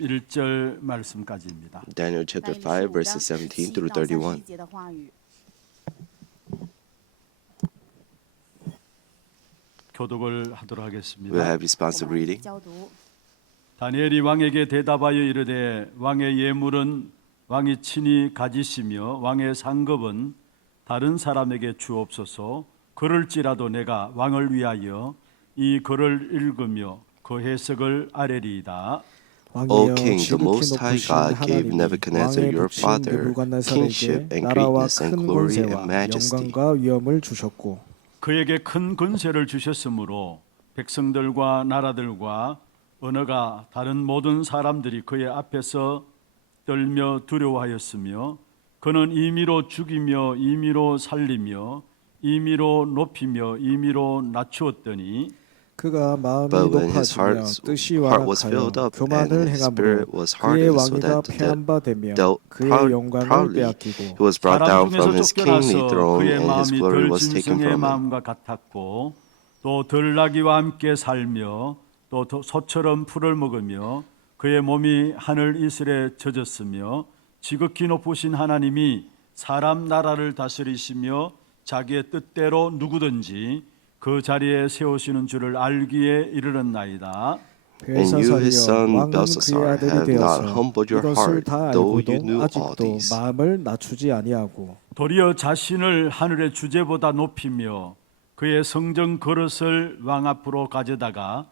1절 말씀까지입니다. Daniel chapter 5 verses 17 through 31. 교독을 하도록 We'll 하겠습니다. have responsive reading. 다니엘이 왕에게 대답하여 이르되 왕의 예물은 왕이 친히 가지시며 왕의 상급은 다른 사람에게 주옵소서. 그럴지라도 내가 왕을 위하여 이 글을 읽으며 그 해석을 아뢰리이다. O king, the Most High God gave Nebuchadnezzar your father kingship and greatness and glory and majesty. 영광과 위엄을 주셨고 그에게 큰 권세를 주셨으므로 백성들과 나라들과 언어가 다른 모든 사람들이 그의 앞에서 떨며 두려워하였으며 그는 임의로 죽이며 임의로 살리며 임의로 높이며 임의로 낮추었더니 그가 마음이 But when his 높아지며 뜻이 heart was 완악하여 filled up and 교만을 his 행함으로 spirit was 그의 hardened so 왕위가 that 패한 바 되며 dealt 그의 영광을 proudly, 빼앗기고 he was brought down 사람 from 중에서 his kingly 쫓겨나서 throne 그의 and his 마음이 glory 덜 was taken 짐승의 from him. 마음과 같았고 또 들나귀와 함께 살며 또 소처럼 풀을 먹으며 그의 몸이 하늘 이슬에 젖었으며 지극히 높으신 하나님이 사람 나라를 다스리시며 자기의 뜻대로 누구든지 그 자리에 세우시는 줄을 알기에 이르렀나이다. And you, his son 왕은 그의 Belshazzar, 아들이 have not 되어서 humbled your 이것을 heart, 다 though you 알고도 knew all 아직도 these. 마음을 낮추지 아니하고 도리어 자신을 하늘의 주제보다 높이며 그의 성전 그릇을 왕 앞으로 가져다가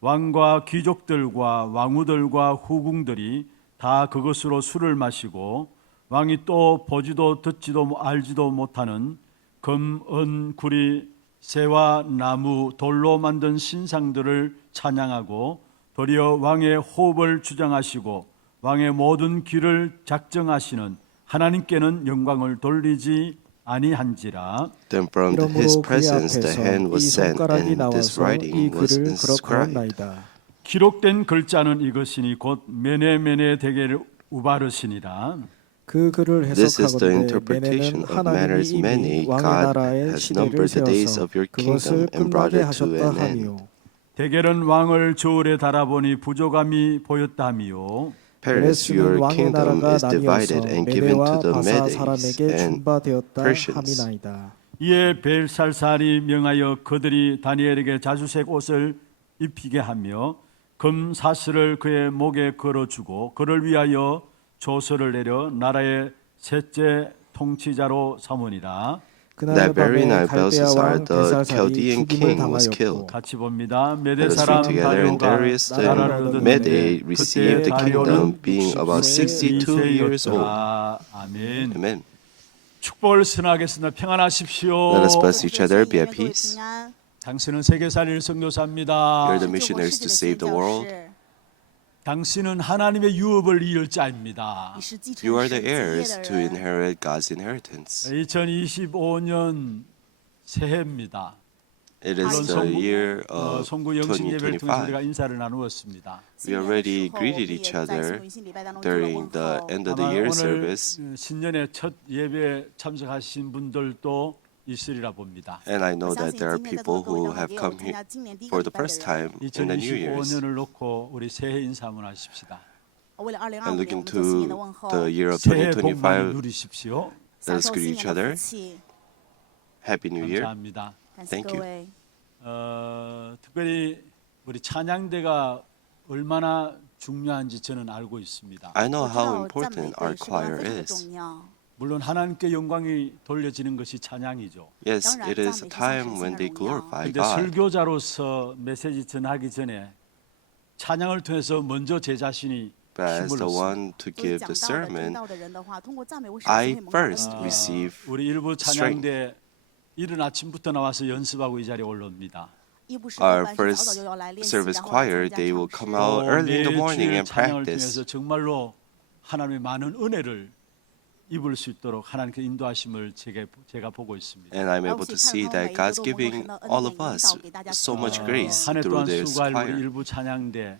왕과 귀족들과 왕후들과 후궁들이 다 그것으로 술을 마시고 왕이 또 보지도 듣지도 알지도 못하는 금, 은, 구리, 새와 나무, 돌로 만든 신상들을 찬양하고 도리어 왕의 호흡을 주장하시고 왕의 모든 길을 작정하시는 하나님께는 영광을 돌리지 아니한지라. Then from his 이러므로 그의 presence the 앞에서 hand was 이 sent, 손가락이 and this 나와서 이 writing was 글을 inscribed. 그럭하였나이다. 기록된 글자는 이것이니 곧 메네메네 대계를 우바르시니라. 그 글을 This is the 해석하건대 interpretation 메네는 of 하나님이 manners 이미 many. 왕의 God 나라의 has 시대를 numbered the days 세워서 of your 그것을 kingdom and brought 끝나게 it to 하셨다 an end. 하미요. 대결은 왕을 저울에 달아보니 부족함이 보였다 하미요. Paris, 베레스는 your 왕의 kingdom 나라가 is divided 나뉘어서 and given to 메네와 the 바사 Medes 사람에게 and 준바되었다 Persians. 함이나이다. 이에 벨살살이 명하여 그들이 다니엘에게 자주색 옷을 입히게 하며 금 사슬을 그의 목에 걸어주고 그를 위하여 조서를 내려 나라의 셋째 통치자로 삼으니라. 그날 That very 밤에 night 갈대아 Belshazzar, 왕 the 베살살이 Chaldean 죽임을 king, was 당하였고 killed. 같이 봅니다. 메데 Let us 사람 read together. And 다리오가 Darius 나라를 the 얻었는데 Mede received the 그때 kingdom, 다리오는 being about 62 years old. 아멘. Amen. 축복을 선하겠습니다. 평안하십시오. Let us bless each other. Be at peace. 당신은 세계살릴 선교사입니다. You're the missionaries to save the world. 당신은 하나님의 유업을 이을 자입니다. You are the heirs to inherit God's inheritance. 2025년 새해입니다. It is the year of 송구 영신 예배를 통해서 우리가 2025. 인사를 나누었습니다. We already greeted each other during the end of the 아마 year 오늘 service, 신년의 첫 예배에 참석하신 분들도 있으리라 봅니다. and I know that there are people who have come here for the first time in the New Year's 2025년을 놓고 우리 새해 인사 한번 하십시다. and looking to the year of 새해 복 많이 2025. 누리십시오. Let us greet each other. Happy New Year. 감사합니다. Thank you. 특별히 우리 찬양대가 얼마나 중요한지 저는 알고 있습니다. I know how important our choir is. 물론 하나님께 영광이 돌려지는 것이 찬양이죠. Yes, it is a time when they glorify 근데 God. 설교자로서 메시지 전하기 전에 찬양을 통해서 먼저 제 자신이 But as 힘을 the 얻습니다. one to give the sermon, I first receive 우리 일부 찬양대 이른 아침부터 나와서 연습하고 이 자리에 올라옵니다. our first service choir. They will come out early in the morning and 찬양을 practice. 통해서 정말로 하나님의 많은 은혜를 입을 수 있도록 하나님께 인도하심을 제가 보고 있습니다. And I'm able to see that God's giving all of us so much grace 한 해 through 동안 this 수고할 우리 choir. 일부 찬양대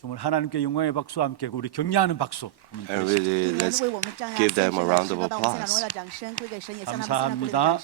정말 하나님께 영광의 박수와 함께 우리 격려하는 박수 한번 And 드리겠습니다. really, let's give them a round of applause. 감사합니다.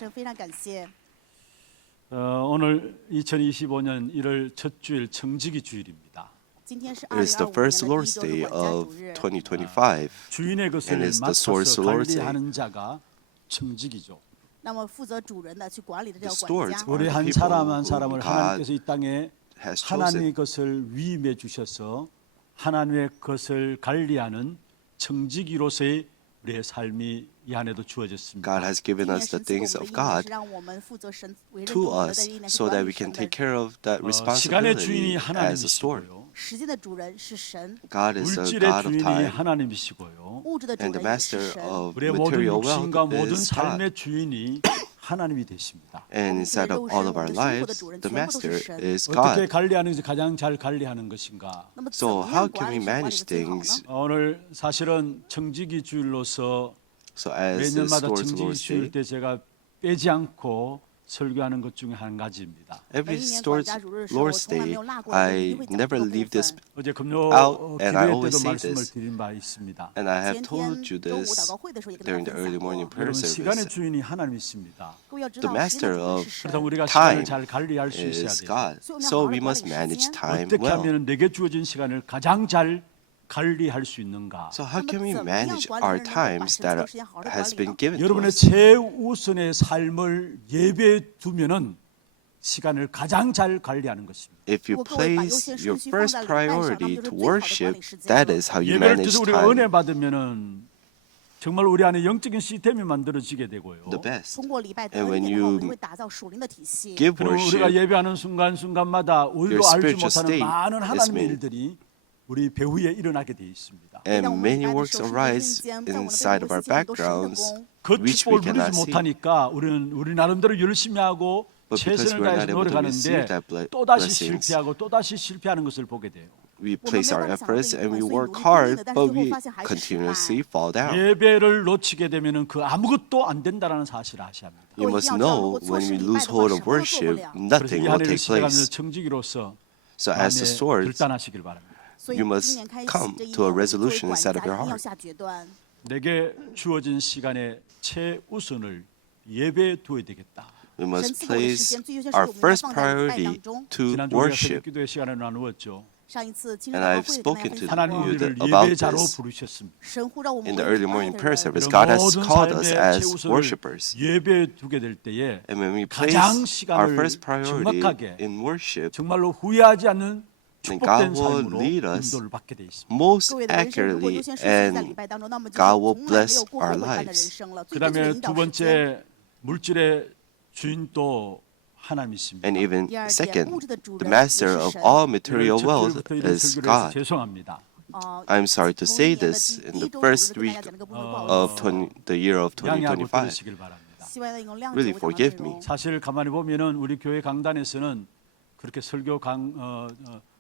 오늘 2025년 1월 첫 주일 청지기 주일입니다. is the first Lord's Day of 2025. 주인의 것을 And it's the 맡아서 source Lord's Day. 관리하는 자가 청직이죠. 那么负责主人的去管理的这 The 个管 stewards 家， 우리 are 한 the 사람 people 한 사람을 whom 하나님께서 God 이 땅에 has 하나님의 chosen. 것을 위임해 주셔서 하나님의 것을 관리하는 청지기로서의 우리의 삶이 이 안에도 주어졌습니다. God has 今 given 年 us the 神赐给我 things 们的 of 意念 God 是让我们负责神委任给 to 我们的 us 意念是 so 管 that 理 we can 神 take 的。 care of that 시간의 주인이 responsibility as a steward. 하나님이시고요. 时间的主人是神， God is the 물질의 God of 주인이 time, 하나님이시고요. 物质的主 and the 人也是 master 神。 of 우리의 모든 material 육신과 wealth 모든 is God. 삶의 주인이 하나님이 되십니다. And inside of all of our lives, the master is 어떻게 God. 관리하는 것이 가장 잘 관리하는 것인가? 那么怎 So 么 how 样 can 管 we 理是管理 manage 的最好呢？ things? 오늘 사실은 청지기 주일로서 So as the 매년마다 Lord's 청지기 Lord's 주일 Day, 때 제가 빼지 않고 설교하는 것 중에 한 가지입니다. every 每一年管 Lord's 家主日的时候，我 Lord's 从来没 Day, 有落过的 I 灵会讲 never 这个部 leave this, 分。 어제 금요 Out, and I 기도회 always 때도 say 말씀을 this. 드린 바 있습니다. and I have 前 told 天 you 周五 this 祷告会的时候也跟大 during 家 the 分 early 享过 morning。 prayer 여러분 시간의 service. 주인이 하나님이십니다. 各位要知 The 道，时间 master 的主人 of 是 그래서 神。 우리가 시간을 time 잘 관리할 수 있어야 is 돼요. God. So So we we must have manage to time 어떻게 well. 하면 내게 주어진 시간을 가장 잘 관리할 수 있는가? So how 那 can 么 we 怎么样 manage 管理 our 人能够把 times 神赐的 that 时间好好的 has 管理 been 呢？ given to 여러분의 us? 최우선의 삶을 예배에 두면은 시간을 가장 잘 관리하는 것입니다. If you 如果各位把优 place 先 your 顺序放 first 在礼拜上，那么 priority 就是 to 最好的管 worship, 理时间 that 了。 is how you 예배를 manage 통해서 우리가 은혜 time 받으면은 정말 우리 안에 영적인 시스템이 만들어지게 되고요. the best. 通过礼拜得 And 恩 when 典的话，我们 you 会打造属灵的体系。 give 그리고 우리가 worship, 예배하는 순간순간마다 우리도 Your 알지 spiritual 못하는 state 많은 is 하나님의 made. 일들이 우리 배후에 일어나게 되어 있습니다. and 当我们 many 礼拜的 works 时候， arise 瞬间在我们的 inside 背 of 后 our 显现很多神的 backgrounds, 功。 그 which 축복을 we cannot 누리지 see. 못하니까 우리 나름대로 열심히 하고 But because 최선을 we're 다해서 not able to receive 노력하는데 that 또다시 blessings, 실패하고 또다시 실패하는 것을 보게 돼요. we 我们 place 没 our 办法想到这 efforts 一 and 部 we 分，所以 work 努力拼 hard, 命的，但是 but 最后 we 发现还是失 continuously 败。 fall down. 예배를 놓치게 되면은 그 아무것도 안 된다라는 사실을 아셔야 합니다. You must know when we lose hold of worship, 그래서 nothing 이 will 한 해를 take 시작하면서 place. 청지기로서 So as the 마음에 swords, 결단하시길 바랍니다. 所以 You 今 must 年开始 come 这一 to a 年，我们作为 resolution 管 inside 家 of your 一定要 heart. 下决断。 내게 주어진 시간의 최우선을 예배에 두어야 되겠다. we 神 must 赐给我的时 place 间最优先是 our 我们要 first 放在礼拜 priority 当中。 to 지난주 우리가 worship. 새벽기도의 시간을 나누었죠. 上一次今日 And 祷 I've 告会跟大 spoken 家 to 分享 하나님 过， you 우리를 about 예배자로 this. 부르셨습니다. 神呼召我们 In the 为 early 主 morning 爱的 prayer 人。 service, 여러분, God has 모든 called us 삶의 as 최우선을 worshipers. 예배에 두게 될 때에 And when we place 가장 our 시간을 first priority 정확하게 in worship, 정말로 후회하지 않는 then 축복된 God will 삶으로 lead us 인도를 받게 돼 있습니다. most 各位的人生如果 accurately 优先顺序在礼 and 拜当中，那么就是 God will 从来没有 bless 过 our 后悔般的人 lives. 生了。最正确的 그다음에 引 두 导时间。 번째 물질의 주인도 하나님이십니다. and even 第二点， second, 物质的主 the 人也 master 是 of 神。 all 오늘 material 첫 wealth 주일부터 이런 is 설교를 해서 God. 죄송합니다. I'm sorry to 从 say 一年的 this 第 in 一 the 周 first 主日跟大 week 家讲这个部分，不好 of 意思， the year of 양해하고 2025. 들으시길 바랍니다. 希望用谅解 Really 我讲的内 forgive 容 me. 。 사실 가만히 보면은 우리 교회 강단에서는 그렇게 설교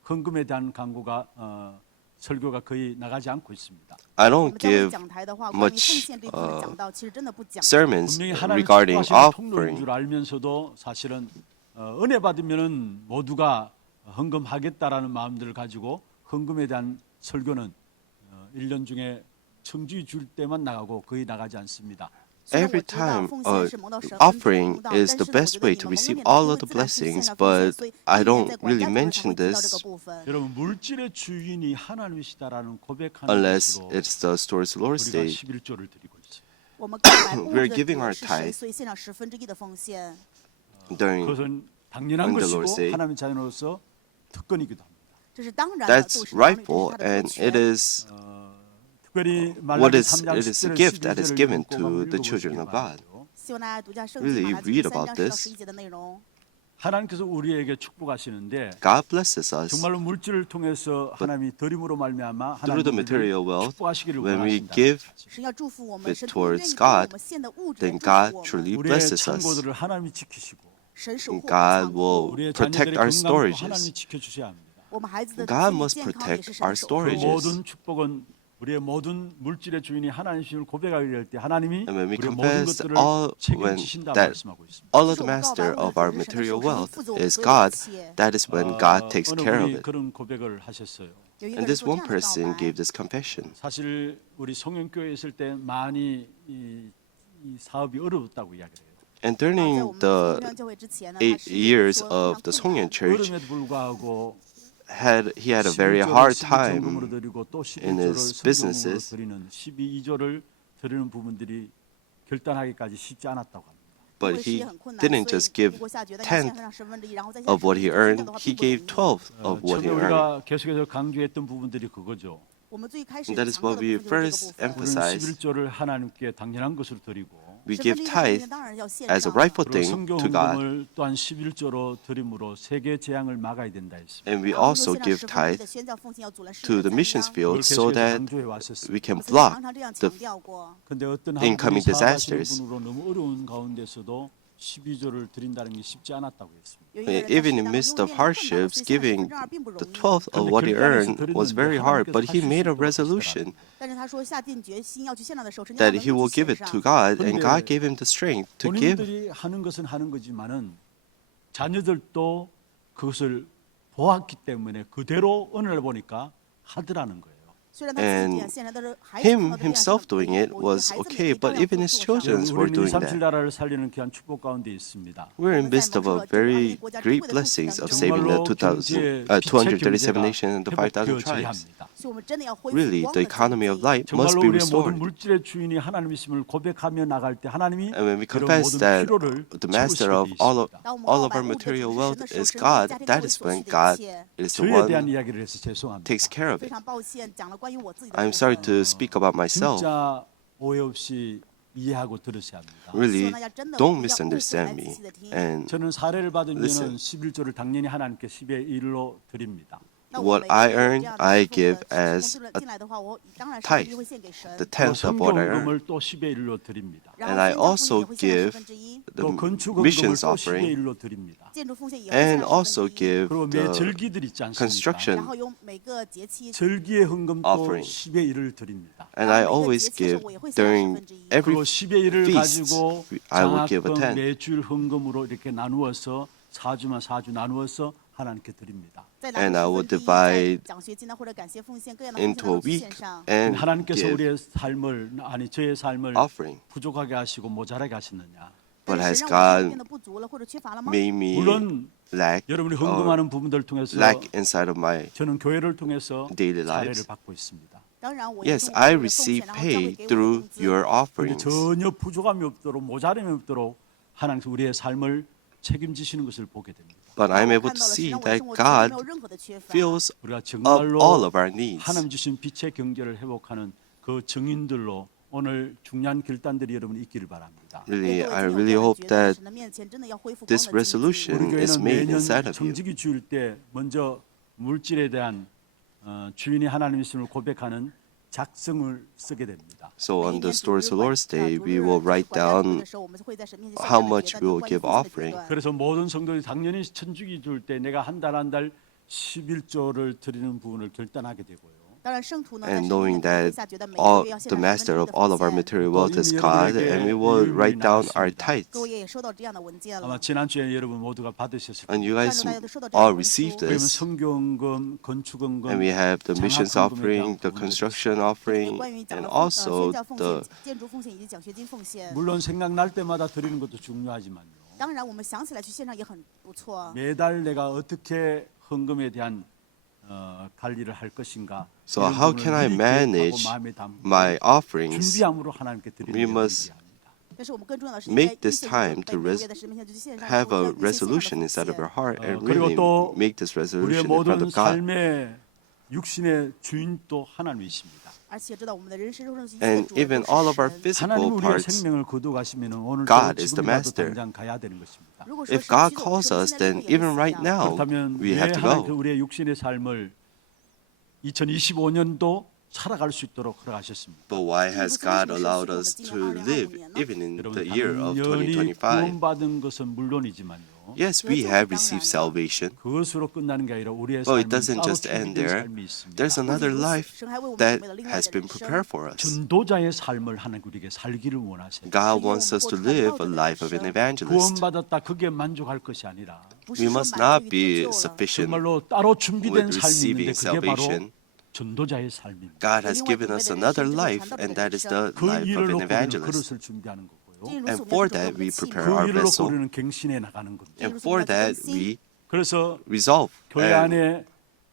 헌금에 대한 강구가 설교가 거의 나가지 않고 있습니다. I 我 don't 们教会 give 讲台的话，关于奉 much 献这一方面讲到，其实真的不讲。 sermons 분명히 하나님 regarding 축복하시는 통로인 offering. 줄 알면서도 사실은 은혜 받으면은 모두가 헌금하겠다라는 마음들을 가지고 헌금에 대한 설교는 1년 중에 청주에 줄 때만 나가고 거의 나가지 않습니다. Every time offering is the best way to receive all of the blessings, but I don't really mention this 여러분 물질의 주인이 하나님이시다라는 고백하는 unless 것으로 it's the store's Lord's 우리가 Day. 11조를 드리고 있어요. 我们告白物 We're 质的 giving 主 our 是 tithe 谁，所以献上1/10的奉献。 During 그것은 당연한 When the 것이고 Lord say, 하나님의 자녀로서 특권이기도 합니다. 这是当然的， that's 做事当律这 rightful 是他的 and 特 it 权。 is 특별히 what 말라기 is 3장 it is a 10절에 gift that is 11절을 given 읽고 to 한번 the children 읽어보시기 of God. 바라요. 希望大家读一下圣 Really 经马拉基 read 3 about 章10到 this. 11节的内容。 하나님께서 우리에게 축복하시는데 God blesses us 정말로 물질을 통해서 하나님이 드림으로 말미암아 through the 하나님 material wealth. 축복하시기를 When we 원하신다. give 神要祝福我们， it 神同样愿 towards 意通过我 God, 们献的物质来 then 祝福 God 我们。 truly 우리의 blesses us. 창고들을 하나님이 지키시고 神守护我们的 God 仓库， will 우리의 protect 자녀들의 our 건강도 storages. 하나님이 지켜주셔야 합니다. 我们孩子的 God 身体 must 健康也 protect 是神 our 的守护。 storages. 모든 축복은 우리의 모든 물질의 주인이 하나님이심을 고백하게 될 때 하나님이 And when we 우리의 모든 confess 것들을 all when 책임지신다 that 말씀하고 있습니다. all of the master of our material wealth is God, that is when God takes 어느 care of 분이 it. 그런 고백을 하셨어요. 有一个 And 人 this 做 one 这样的告 person 白 gave this confession. 사실 우리 송영교회 있을 때 많이 이 사업이 어려웠다고 이야기를 해요. And 在我 during 们 the 松原教会之前呢，他 8是 years 说非常 of the 困难 Songyeon Church, 어려움에도 불구하고 he had a very hard 11조를 time 12정금으로 드리고 또 in 11조를 his 성금으로 businesses. 드리는 12조를 드리는 부분들이 결단하기까지 쉽지 않았다고 합니다. But 为事 he 业很困难， didn't 所以 just give 美国下决定要 10th 线上身份证，然后在线 of what he 身份 earned. 证的话 He 并不 gave 容易。 12th of what 처음에 he earned. 우리가 계속해서 강조했던 부분들이 그거죠. 我们最开始 And that is 强调 what 的 we 部分就是 first 这个部分。 우리는 emphasize. 11조를 하나님께 당연한 것으로 드리고 We 身份 give 证的 tithe 当然要线 as a 上。 rightful 그리고 thing 성교 to God, 헌금을 또한 11조로 드림으로 세계 재앙을 막아야 된다 했습니다. and we 然后 also 线上 give 10分之一 tithe 的宣教奉献要阻拦世 to 界 the 的 missions 赞扬。 field 그걸 so 계속해서 that 강조해 왔었습니다. we 我 can 们曾经 block 常常这样 the 强调过。 근데 어떤 the incoming 한국이 사업하시는 disasters. 분으로 너무 어려운 가운데서도 12조를 드린다는 게 쉽지 않았다고 했습니다. 有一个人在 Even 世 in 当 midst 中 of 面临困难， hardships, 所以线上身 giving 份证并不容 the 易。 12th of what he earned was very hard, but he made a resolution 但是他说下定决心要去线上的时候，神就 that 让 he 我 will 们去 give 线 it to 上。 God, and 근데 God gave him the strength to give. 본인들이 하는 것은 하는 거지만은 자녀들도 그것을 보았기 때문에 그대로 은혜를 보니까 하더라는 거예요. 虽然他自己这 And 样，现在都是孩子看 him 到的这样 himself 是 doing it 我的 was 孩子们 okay, 也照 but 样 even 会 his 做上。 children were 우리는 doing 237 that. 나라를 살리는 귀한 축복 가운데 있습니다. We're in midst of a very great blessings of saving the 237 nations and the 5,000 tribes. 所以我们真的要恢复 Really, 光 the 的经 economy of 济。 light must 정말로 be 우리의 모든 restored. 물질의 주인이 하나님이심을 고백하며 나갈 때 하나님이 And when we 그런 confess 모든 that 필요를 the master of 채우시게 돼 all 있습니다. of our material wealth is God, that is when God is the 저에 대한 one 이야기를 해서 죄송합니다. takes care of 非 it. 常抱歉，讲了关于我自己的 I'm 部 sorry 分。 to speak about myself. 진짜 오해 없이 이해하고 들으셔야 합니다. Really, don't misunderstand me. And 저는 사례를 받으면 Listen. 11조를 당연히 하나님께 10의 1로 드립니다. 那 what 我 I 每个 earn, 这样的 I 侍奉 give 的 as 侍奉 a 进来的话，我当然是 tithe, 一定会献给神。 the 또 tenth of what I earn. 성경금을 또 10의 1로 드립니다. 然 And I 后also宣教奉献也会献 give 上1/10， the 또 건축금금을 missions 또 10의 offering 1로 드립니다. 建筑奉献也会 and 献 also 1/10。 give 그리고 매 the 절기들 있지 않습니까? construction 然后有每个节期， 절기의 헌금도 offering. 10의 1을 드립니다. and I always give during every 그리고 10의 1을 feast, 가지고 I will give a 장학금 tenth. 매출 헌금으로 이렇게 나누어서 4주만 4주 나누어서 하나님께 드립니다. And I will divide 奖学金呢或者感谢奉献各样的 into a 奉献 week 线上。 and 하나님께서 give 우리의 삶을 아니 저의 삶을 offering. 부족하게 하시고 모자라게 하시느냐? But 但 has 是神让我生命 God 变得不足了或者缺乏了吗？ made me 물론 lack 여러분이 or 헌금하는 부분들을 통해서 lack inside of my 저는 교회를 통해서 daily 사례를 lives? 받고 있습니다. 当然，我 Yes, 也 I 通过我的奉献 receive 然后教会 pay 给我的 through 工资。 your 근데 offerings. 전혀 부족함이 없도록 모자람이 없도록 하나님께서 우리의 삶을 책임지시는 것을 보게 됩니다. But 然 I'm 后我 able 看 to 到了，神 see 让我的 that 生活中没 God 有任何的缺乏。 feels 우리가 of 정말로 all of our needs. 하나님 주신 빛의 경제를 회복하는 그 증인들로 오늘 중요한 결단들이 여러분 있기를 바랍니다. Really, 各位 I 真的有 really 这样的 hope 觉得 that 神的面前真的要恢复光 this 的经济。 resolution 우리 is 교회는 made 매년 inside of you. 청지기 주일 때 먼저 물질에 대한 주인이 하나님이심을 고백하는 작성을 쓰게 됩니다. So on the Stores of Lord's Day, we will write down how much we will give offering. 그래서 모든 성도들이 당연히 천주기 줄 때 내가 한 달 한 달 11조를 드리는 부분을 결단하게 되고요. And knowing that all the master of all of our material wealth is God, and we will write down our tithes. 各位也收到这样的文件 아마 了。 지난주에 여러분 모두가 받으셨을 And 겁니다. you guys all received 그러면 this. 성경금, 건축원금, And we have the missions 장학금금에 offering, 대한 the 부분도 construction 这 offering, 关于讲 and 的 also 宣教奉 the 献、建筑奉献以及奖学金奉献。 물론 생각날 때마다 드리는 것도 중요하지만요. 当然，我们想起来去线上也很不错。 매달 내가 어떻게 헌금에 대한 관리를 할 것인가. So 이런 how 부분을 can I 미리 계획하고 manage 마음에 담고 my offerings. 준비함으로 하나님께 드리는 We 것을 must 합니다. 但是我们更重要的是 make 应该 this 预先 time 被 to 每个月的神面前就去线上 have 做 a 预先线上的 resolution 奉 inside of 献 our heart and 그리고 really 또 make this 우리의 resolution in front 모든 of God. 삶의 육신의 주인도 하나님이십니다. 而且知道我们的人生中一切 And 主 even 都 all of 是 our 神。 physical 하나님 우리의 parts, 생명을 거두가시면 오늘 God is the 지금이라도 master. 당장 가야 되는 것입니다. 如果说 if 神 God 驱动 calls 说我 us, 现在 then 立刻也会 even 死 right 掉 now, 그렇다면 we 왜 have to 하나님께 go. 우리의 육신의 삶을 2025년도 살아갈 수 있도록 허락하셨습니다. But why has God allowed us to live even in the year of 당연히 2025? 구원받은 것은 물론이지만요. Yes, we have received salvation, 그것으로 끝나는 게 아니라 우리의 but 삶은 it doesn't 따로 just end 준비된 there. 삶이 있습니다. There's another life 神还为我们 that 准备了另外 has 的 been 人生。 prepared for us. 전도자의 삶을 하나님 우리에게 살기를 원하세요. God wants us to live a life of an evangelist. 구원받았다 그게 만족할 것이 아니라 不 We 是说 must 满 not 足于 be 得救了。 sufficient 정말로 따로 준비된 with 삶이 있는데 receiving 그게 바로 salvation. 전도자의 삶입니다. God has given us another life, and that is the 그 life of 일을 an 놓고 우리는 evangelist. 그릇을 준비하는 거고요. And for that, we prepare 그 our 일을 놓고 vessel. 우리는 갱신해 나가는 겁니다. And for that, we 그래서 resolve 교회 and 안에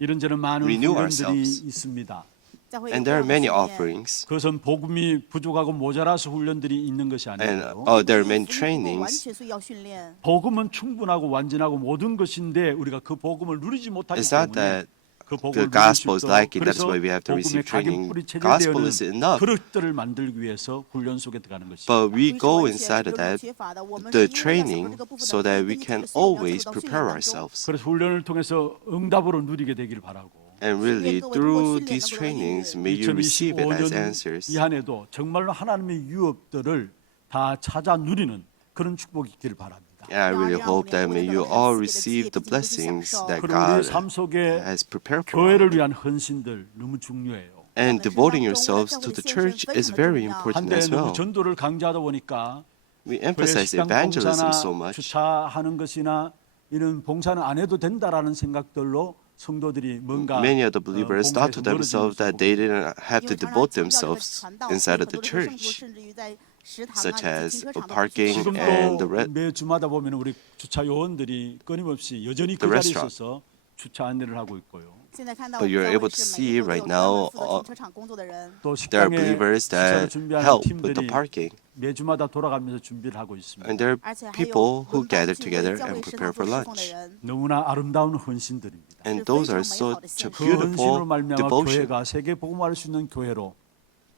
이런저런 많은 renew 훈련들이 ourselves. 있습니다. 教会 And there are 有各样的 many 训练 offerings, 그것은 복음이 부족하고 모자라서 훈련들이 있는 것이 and 아니에요. there are many 福音不够完 trainings. 全，所以要训练。 복음은 충분하고 완전하고 모든 것인데 우리가 그 복음을 누리지 못하기 It's not 때문에 that 그 the 복음을 누릴 gospel 수 is 있도록 lacking. That's 그래서 why we have to 복음의 receive training. 가격불이 Gospel is 체결되는 enough. 그릇들을 만들기 위해서 훈련 속에 들어가는 것입니다. But we 福音是 go 完全 inside of 有 that, 缺乏的，我们 the 是因为要享受 training, 这个部分 so 的 that 根 we 据这 can 个需要，我们要 always 进入到训练 prepare 当中。 ourselves. 그래서 훈련을 통해서 응답으로 누리게 되기를 바라고 And really,各位， through 通过训练， these 能够得到 trainings, 应允。 may you receive it as 2025년 answers. 이 한해도 정말로 하나님의 유업들을 다 찾아 누리는 그런 축복이 있기를 바랍니다. And I really hope that may you all receive the blessings that 그리고 우리 God 삶 속에 has prepared for us. 교회를 위한 헌신들 너무 중요해요. And devoting yourselves to the church is very important 한때 as 너무 well. 전도를 강조하다 보니까 We 교회 emphasize 식당 evangelism so 봉사나 much. 주차하는 것이나 이런 봉사는 안 해도 된다라는 생각들로 성도들이 뭔가 Many of the believers thought to 봉사에서 themselves that 멀어지는 they 것을 didn't have 因 to 为常常 devote 强调这个 themselves 传道，所以 inside 很 of the 多的圣徒 church, 甚至于在食堂啊、 such 以及 as 停车场都 parking 是 and the 지금도 매 주마다 보면 우리 주차 요원들이 끊임없이 여전히 그 The 자리에 restaurant. 있어서 주차 안내를 하고 있고요. 现在看到 But 我们 you're 教 able 会 to 是 see 每个都 right 有专 now, 门负责停车场工作的人。 또 there are 식당에 believers 주차를 that 준비하는 help with the 팀들이 parking. 매주마다 돌아가면서 준비를 하고 있습니다. And there 而 are 且还有 people who 轮班 gather 聚会 together 教 and 会食 prepare 堂做 for 侍奉的 lunch. 人。 너무나 아름다운 헌신들입니다. And 是 those 非 are 常美好的 such 献 a 身。 그 헌신으로 beautiful 말미암아 devotion. 교회가 세계 복음화할 수 있는 교회로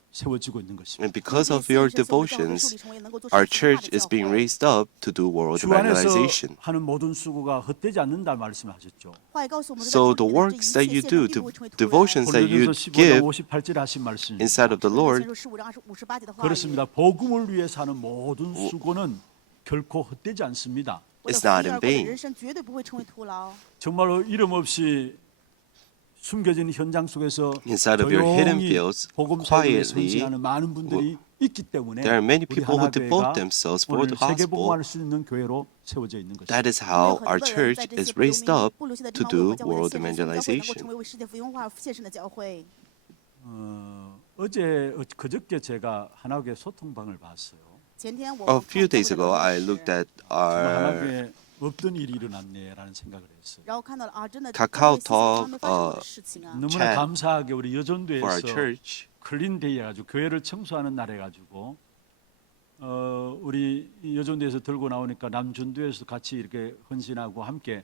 세워지고 있는 것입니다. And because of your devotions, our church is being raised up to do world 주 안에서 evangelization. 하는 모든 수고가 헛되지 않는다 말씀하셨죠. So the works that you do, the devotions that you 고린도서 15장 give 58절 하신 말씀입니다. inside of the Lord, 그렇습니다. 복음을 위해서 하는 모든 수고는 결코 헛되지 않습니다. it's not in vain. 人生绝对不会成为徒劳。 정말로 이름 없이 숨겨진 현장 속에서 Inside of your hidden 조용히 fields, 복음 사역에 quietly, 헌신하는 많은 분들이 있기 때문에 there are many 우리 people who 하나교회가 devote themselves for 오늘 the 세계 gospel. 복음화할 수 있는 교회로 세워져 있는 것입니다. That is 因为 how 很 our 多人 church 在这 is 些不流 raised 名 up 不流行的地 to 方为我 do 们教会的 world 献身，教会能够 evangelization. 成为世界福音化献身的教会。 그저께 제가 하나교회 소통방을 봤어요. 前天我 A 看 few 教会 days 的 ago, 聊 I 天室 looked at 정말 our 하나교회에 없던 일이 일어났네라는 생각을 했어요. 然后看到了啊，真的 Kakao 教会事情从来没 Talk， 发生过的事情啊。 너무나 chat 감사하게 우리 for our 여전도에서 church. 클린데이 해가지고 교회를 청소하는 날 해가지고 우리 여전도에서 들고 나오니까 남전도에서 같이 이렇게 헌신하고 함께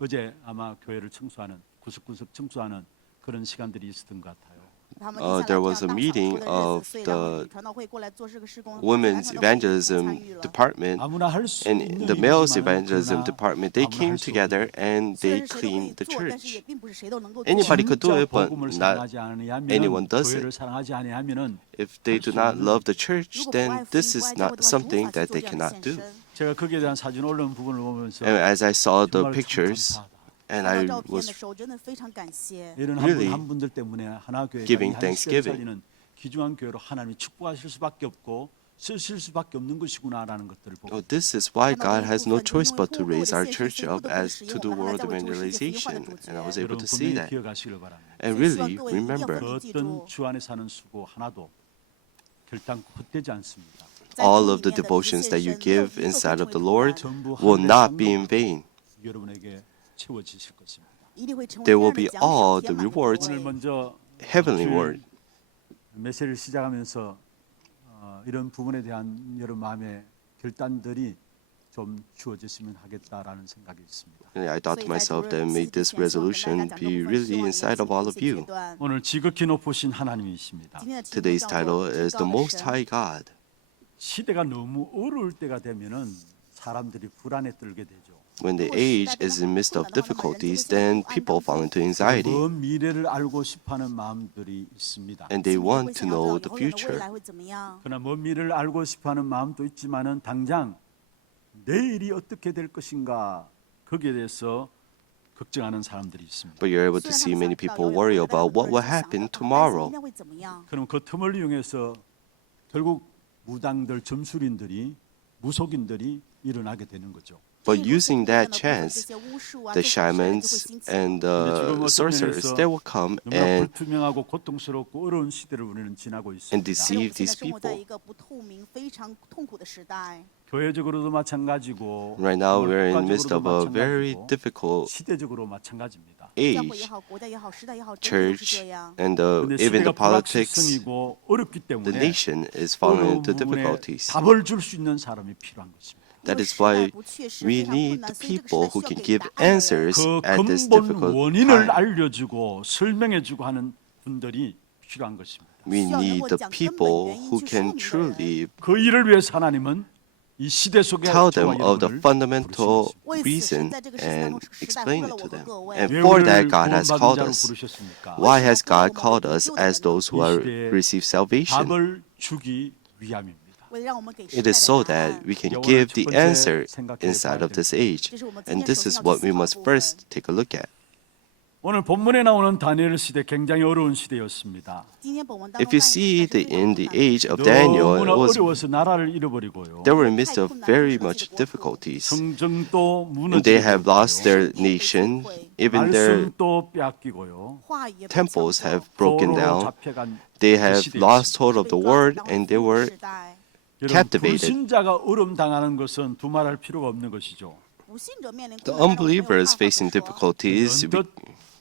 어제 아마 교회를 청소하는 구석구석 청소하는 그런 시간들이 있었던 것 같아요. 他们定下来 there 这 was 样 a 当 meeting 场的日 of 子，所以然后 the 女传道会过来做这个施工， women's 男传道会也参 evangelism 与了。 department 아무나 할 수 and 있는 the males 일이지만 evangelism 그러나 department. They 아무나 came 할수 together 없는 and 虽 they 然谁都可以 cleaned the 做，但是也 church. 并不是谁都能够做。 Anybody could do 진짜 it, but 복음을 not 사랑하지 아니하면 anyone does it. 교회를 사랑하지 아니하면은 If they do not love the church, 如果不 then 爱福 this 音，不 is 爱教会 not 的话，就无 something 法去 that 做 they 这样的 cannot 献 do. 身。 제가 거기에 대한 사진 올라온 부분을 보면서 And as I saw the 정말 참 pictures, 감사하다. and 看 I 到照片 was 的时候，真的非常感谢。 이런 really 한 분들 때문에 하나교회가 giving 한 시대를 thanksgiving. 살리는 귀중한 교회로 하나님이 축복하실 수밖에 없고 쓰실 수밖에 없는 것이구나라는 것들을 보고 oh, this is why God has no choice but to raise our church up as to do world evangelization. And I was able 여러분 to see 분명히 that. 기억하시길 바랍니다. And 所以希望 really 各位一定要 remember, 牢记 어떤 住， 주 안에 사는 수고 하나도 결단코 헛되지 않습니다. 在 all 主 of 里 the 面的这 devotions 些 that you 献身没有 give 一个会 inside 成 of the 为 Lord 徒然， 전부 will 하늘의 not be in 상급으로 vain. 여러분에게 채워지실 것입니다. 一定会成为 There 天 will 上的 be 奖赏 all 填 the 满的 rewards 各 오늘 位。 먼저 Heavenly 주일 word. 메시지를 시작하면서 이런 부분에 대한 여러분 마음의 결단들이 좀 주어졌으면 하겠다라는 생각이 있습니다. And I thought 所 to 以在主 myself 日 that 信 may 息之 this 前，希望跟大家 resolution 讲这 be 部分， really 希望你 inside of 们 all 一 of 些阶 you. 段。 오늘 지극히 높으신 하나님이십니다. 今天的题目 Today's 叫 title 做 is 至 The 高的 Most 神。 High God. 시대가 너무 어려울 때가 되면은 사람들이 불안에 떨게 되죠. When the age is in midst of difficulties, then people fall into anxiety 먼 미래를 알고 싶어하는 마음들이 있습니다. and they 心里会 want 想 to 要 know 知道 the 以后的未 future. 来会怎么样。 그러나 먼 미래를 알고 싶어하는 마음도 있지만은 당장 내일이 어떻게 될 것인가 거기에 대해서 걱정하는 사람들이 있습니다. But you're able to 虽然他 see 们 many 想知道 people 遥远 worry 未来，但 about 很多 what 人 will 就想 happen 担心 tomorrow. 明天会怎么样。 그럼 그 틈을 이용해서 결국 무당들, 점술인들이 무속인들이 일어나게 되는 거죠. But using that chance, the shamans and the sorcerers, they will come 너무나 and 불투명하고 고통스럽고 어려운 시대를 우리는 지나고 있습니다. deceive 现 these 在生活在 people. 一个不透明、非常痛苦的时代。 교회적으로도 마찬가지고 Right now, we're in the midst of a 국가적으로도 very 마찬가지고, difficult 시대적으로 마찬가지입니다. 教会也 age, 好，国家也好，时代也好，都是 church, 这样。 and 근데 even 시대가 the politics, 불확실성이고 어렵기 the 때문에 nation is falling 어려운 into 부분에 difficulties. 답을 줄 수 있는 사람이 필요한 것입니다. That 因为 is 时代 why 不确实， we 非常困 need 难， the 所以这个时 people 代 who 需要 can 给 give 答案的人。 answers 그 at this 근본 difficult 원인을 time. 알려주고 설명해주고 하는 분들이 필요한 것입니다. We需要能 need 够 the 讲根本 people 原因 who 去说 can 明的人。 truly 그 일을 위해서 하나님은 이 시대 속에 tell 저와 them of the 여러분을 fundamental 부르신 것입니다. 为此， reason 神在这个时代当 and 中，这个时代 explain 呼召 it 了 to 我和 them. 各位。 And 왜 for 우리를 that, God has 구원받은 called 자로 us. 부르셨습니까? Why has God called us as those who are receive salvation? 답을 주기 위함입니다. 为了让我们给时 It 代 is 的 so 答案 that we can 오늘 give 첫 the 번째 answer 생각해 inside 봐야 of this 됩니다. age. 这是我们今 And 天 this 首 is 先要 what 去 we 思考的 must 部分。 first take a look at. 오늘 본문에 나오는 다니엘 시대 굉장히 어려운 시대였습니다. 今天本文当 If 中 you 扮 see 演的 the 是非常 in 困 the 难的 age of Daniel, it 너무나 was 어려워서 나라를 잃어버리고요. they were in the midst of very much difficulties. 성정도 And they have lost 무너지고 their nation, even their 말씀도 빼앗기고요. 话语也被 temples 抢 have 走 broken 포로로 down. 잡혀간 They 그 have 시대였습니다. lost hold of the 被抓 word 走当 and they 俘虏 were 时代。 여러분, captivated. 불신자가 어려움 당하는 것은 두말할 필요가 없는 것이죠. 不信者面临 The 困难，让我们没有办 unbelievers 法可 facing 说。 difficulties, 언뜻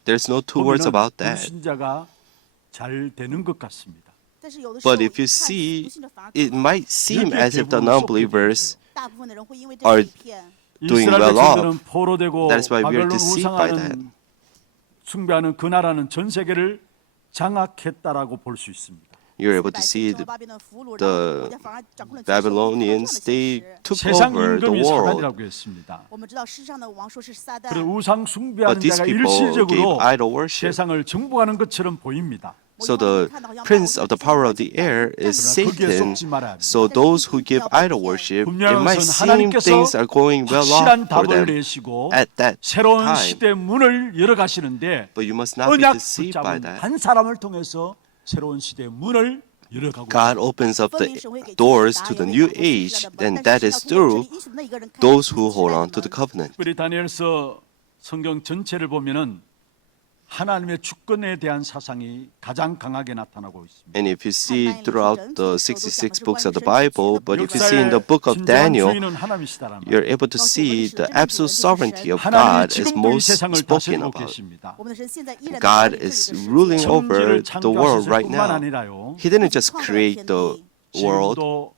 there's no two words 보면은 about that. 불신자가 잘 되는 것 같습니다. 但是有的时候 But if you 看似 see, 不信者反而 it 更好。 might seem 이렇게 as if the 대부분 non-believers 大部分的人会因为这 are 一片， doing 이스라엘 well 백성들은 off. 포로되고 That is why we are 바벨론 deceived by that. 우상하는 숭배하는 그 나라는 전 세계를 장악했다라고 볼 수 있습니다. You're able to 百 see 姓成 the 了巴比伦俘虏， the 然后国家反而掌控了全世界， Babylonians, 看到这样的 they 现实。 took 세상 over the 임금이 world. 사단이라고 했습니다. 我们知道世上的王说是撒旦， 그리고 우상 But 숭배하는 these 자가 people gave 일시적으로 idol worship. 세상을 정복하는 것처럼 보입니다. So the prince of the power of the air is 그러나 거기에 Satan. 속지 말아야 합니다. So those who give idol worship, it 분명한 might 것은 seem 하나님께서 things are going well off 확실한 for 답을 them 내시고 at that 새로운 time. 시대 문을 열어가시는데 But you must not be 언약 deceived by 붙잡은 that. 한 사람을 통해서 새로운 시대의 문을 열어가고 God 있습니다. opens up 分 the 明神会给 doors 答 to 也 the 会 new 打开世 age, 上的门 and 但 that 是 is 要通过 through 这里应许的那一个人开 those 启 who 时 hold 代 on 的 to the 门。 covenant. 우리 다니엘서 성경 전체를 보면은 하나님의 주권에 대한 사상이 가장 강하게 나타나고 있습니다. And if you see throughout the 66 books of the Bible, but if you see in the 역사의 book of 진정한 Daniel, 주인은 하나님이시다라는 you're 말. able to see the absolute sovereignty of 하나님이 God is 지금도 이 most 세상을 spoken 다스리고 about. 계십니다. 我们的神现在依然 God 在管理这里的 is 世界。 ruling over 천지를 the world 창조하셨을 right 뿐만 now. 아니라요. He didn't just create the world. 지금도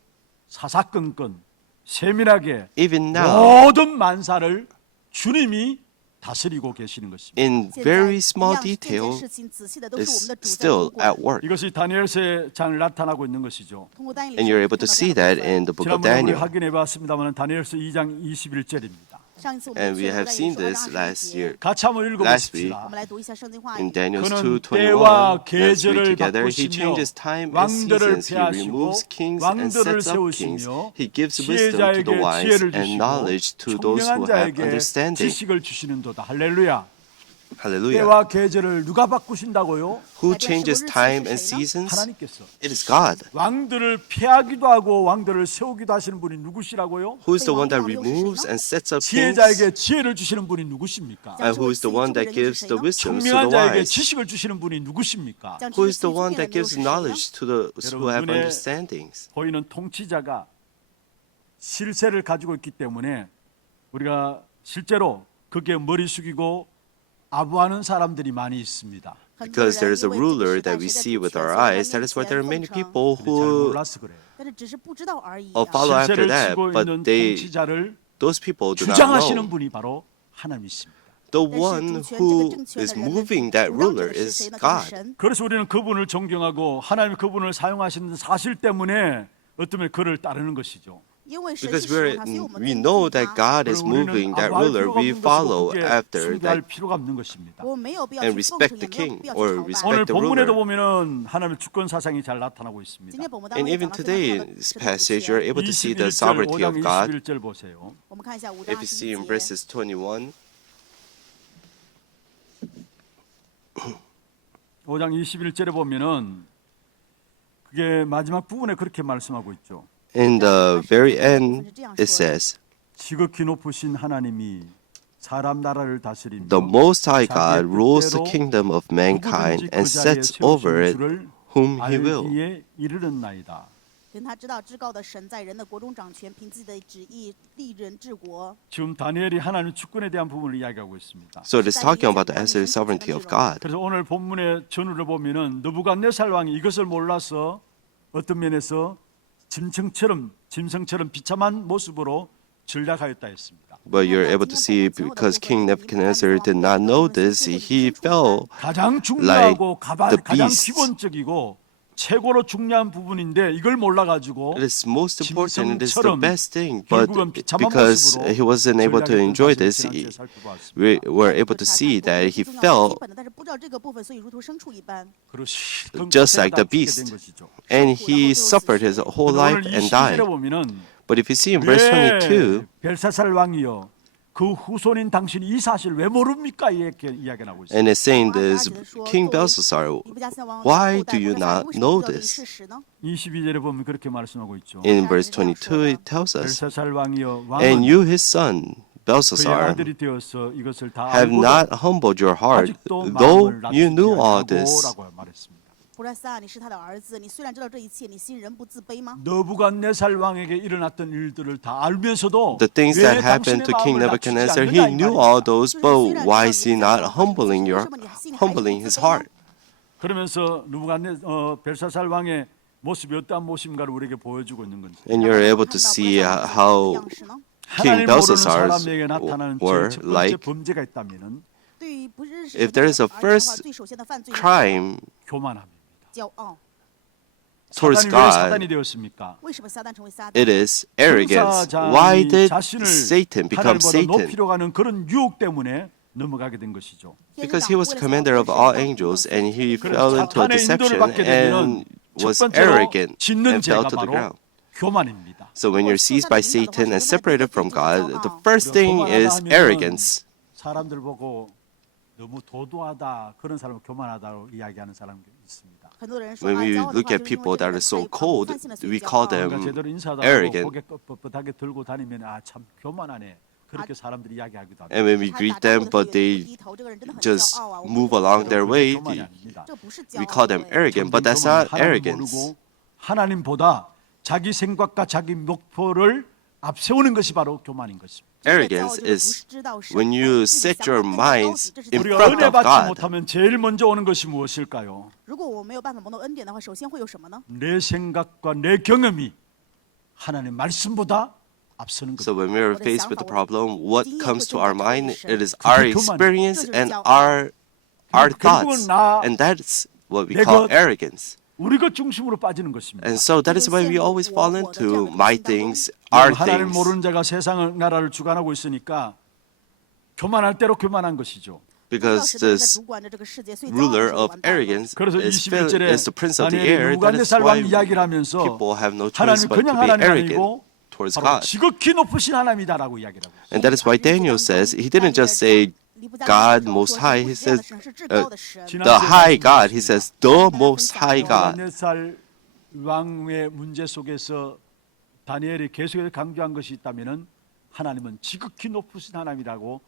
사사건건 세밀하게 Even now, 모든 만사를 주님이 다스리고 계시는 것입니다. in 现在 very 一 small 样件件 detail, 事情仔细的都是我们 is 的主在 still 主 at 管。 work. 이것이 다니엘서에 잘 나타나고 있는 것이죠. 通过单一 And you're able to see that in the book of 지난번에 우리 Daniel. 확인해 봤습니다만 다니엘서 2장 21절입니다. 上一次我们 And we 去 have 了 seen 单一 this 书 last year. 같이 한번 Last week, 읽어보십시다. 我们来读一下圣经话 In 语。 Daniel 그는 2:21, 때와 let's read 계절을 together. He 바꾸시며 changes time and 왕들을 seasons. He 폐하시고 removes kings and 왕들을 sets up kings. 세우시며 He gives wisdom to the 지혜자에게 wise 지혜를 and knowledge 주시고 to those 총명한 who have 자에게 understanding. 지식을 주시는도다. 할렐루야. Hallelujah. 때와 계절을 누가 바꾸신다고요? Who changes time and seasons? 하나님께서. It is God. 왕들을 폐하기도 하고 왕들을 세우기도 하시는 분이 누구시라고요? Who is the one that removes and sets up kings? 지혜자에게 지혜를 주시는 분이 누구십니까? And who is the one that gives the wisdom to the 총명한 자에게 wise? 지식을 주시는 분이 누구십니까? Who is the one that gives knowledge to those who have 여러분, 눈에 understandings? 보이는 통치자가 실세를 가지고 있기 때문에 우리가 실제로 그게 머리 숙이고 아부하는 사람들이 많이 있습니다. Because there is a ruler that we see with our eyes. That is why there are many people 잘 who 몰라서 그래요. 但是只是不知道而已。 follow after 실세를 that, 쥐고 but 있는 they, 통치자를 those people do not 주장하시는 know. 분이 바로 하나님이십니다. The one who is moving that ruler is God. 그래서 우리는 그분을 존경하고 하나님 그분을 사용하시는 사실 때문에 어쩌면 그를 따르는 것이죠. Because we know that God is moving that ruler, we follow after 숭배할 that 필요가 없는 것입니다. and respect the king or 오늘 respect the 본문에도 ruler. 보면은 하나님의 주권 사상이 잘 나타나고 있습니다. And even today in this passage, you're able to see the 21절, sovereignty 5장 of God. 21절 보세요. 我们看一下5 If you see in verses 21, 5장 21절에 보면은 그게 마지막 부분에 그렇게 말씀하고 있죠. in the very end, it says, 지극히 높으신 하나님이 사람 나라를 다스리며 The Most High God 자기의 rules the 뜻대로 kingdom of mankind 누구든지 and 그 자리에 sets over 세우신 it 줄을 whom he will. 알기에 이르렀나이다. 因他知道至高的神在人的国中掌权，凭自己的旨意立人治国。 지금 다니엘이 하나님 주권에 대한 부분을 이야기하고 있습니다. So it is talking about the absolute sovereignty of God. 그래서 오늘 본문의 전후를 보면은 느부갓네살 왕이 이것을 몰라서 어떤 면에서 짐승처럼 비참한 모습으로 전략하였다 했습니다. But you're able to see because King Nebuchadnezzar did not know this, he fell 가장 중요하고 the 가장 beast. 기본적이고 최고로 중요한 부분인데 이걸 몰라가지고 It is most important, it is the 짐승처럼 best thing, but 결국은 비참한 because 모습으로 he wasn't able to enjoy 전략했던 this, 사실을 지난주에 살펴보았습니다. we were able to see that he fell 但是不知道这个部分，所以如同牲畜一般。 그리고 실컷 just like the 고생하다 죽게 된 beast. 것이죠. and he suffered his whole life 오늘 and 20절에 died. 보면은 But if you see in verse 22, 벨사살 왕이여 그 후손인 당신이 이 사실 왜 모릅니까? 이렇게 이야기 나오고 있습니다. and it's saying this, King Belshazzar, 尼布加斯王 why 后代 do you 伯特 not 为什么 know 不知道这一 this? 事实呢？ 22절에 보면 그렇게 말씀하고 있죠. In verse 22, it tells us, 벨사살 왕이여 and 왕은 you, his son, 그의 Belshazzar, 아들이 되어서 이것을 다 have 알고도 not humbled your heart, 아직도 though 마음을 you 낮추지 knew all this. 아니하고라고 말했습니다. 伯特撒，你是他的儿子，你虽然知道这一切，你心仍不自卑吗？ 느부갓네살 왕에게 일어났던 일들을 다 알면서도 The things 왜 that happened 당신의 to King 마음을 낮추지 Nebuchadnezzar, 않느냐 he 이 knew 말입니다. all those, but why is he not humbling his heart? 그러면서 벨사살 왕의 모습이 어떠한 모습인가를 우리에게 보여주고 있는 건데 And you're able to see how King 하나님 모르는 Belshazzar's 사람에게 나타나는 were 첫 번째 like. 범죄가 있다면은 对于不认识 If 神的 there is a 儿子的话 first 最首先的犯罪是 crime 교만함입니다. 骄傲。 towards 사단이 왜 사단이 God, 되었습니까? 为什么撒旦成为撒旦？ it is arrogance. 천사장이 Why did 자신을 Satan become 하늘보다 Satan? 높이로 가는 그런 유혹 때문에 넘어가게 된 것이죠. Because he was commander of all angels and he fell into a 사탄의 인도를 deception 받게 되면 and 첫 was 번째로 arrogant 짓는 and fell 죄가 to the 바로 ground. 교만입니다. So when you're seized by Satan and separated from God, the first thing is arrogance. 사람들 보고 너무 도도하다 그런 사람을 교만하다고 이야기하는 사람이 있습니다. 很多人说 When 啊， we 骄傲的 look 话 at 就是因为 people 这个 that 人 are so 太 cold, 宽心了，所以 we 骄 call 傲。 them 그러니까 제대로 인사도 하고 arrogant. 고개 뻣뻣하게 들고 다니면 아 참 교만하네 그렇게 사람들이 이야기하기도 합니다. And when we 他 greet 打招呼 them, 的时候 but 也 they 不低头，这个人真的很 just 骄傲啊！我 move 不会 along 这 their 样 way, 교만이 아닙니다. 这不是骄 we 傲 call them 对 arrogant, but that's 교만은 not 하나님 arrogance. 모르고 하나님보다 자기 생각과 자기 목표를 앞세우는 것이 바로 교만인 것입니다. Arrogance is when you set your minds in 우리가 front 은혜 of 받지 God. 못하면 제일 먼저 오는 것이 무엇일까요? 如果我没有办法蒙到恩典的话，首先会有什么呢？ 내 생각과 내 경험이 하나님의 말씀보다 앞서는 So 겁니다. when we are faced with a problem, what comes to our mind? It is our experience and our thoughts, and that's what we call arrogance. 우리 것 중심으로 빠지는 것입니다. And so that is why we always fall into my things, our 하나님 things. 모르는 자가 세상 나라를 주관하고 있으니까 교만할 대로 교만한 것이죠. 不知道 Because 神在 this 主管着这个世界，所以骄傲的 ruler 时候 of 完蛋了。 arrogance 그래서 is 21절에 the prince of the 다니엘이 air. That is 누부갓네살 why 왕 이야기를 하면서 people have no choice 하나님 but to 그냥 be 하나님 arrogant 아니고 towards 바로 God. 지극히 높으신 하나님이다라고 이야기를 하고 있어요. And that is why Daniel says he didn't just say God Most High, he says the High God. He says the Most High God. 누부갓네살 왕의 문제 속에서 다니엘이 계속해서 강조한 것이 있다면은 하나님은 지극히 높으신 하나님이라고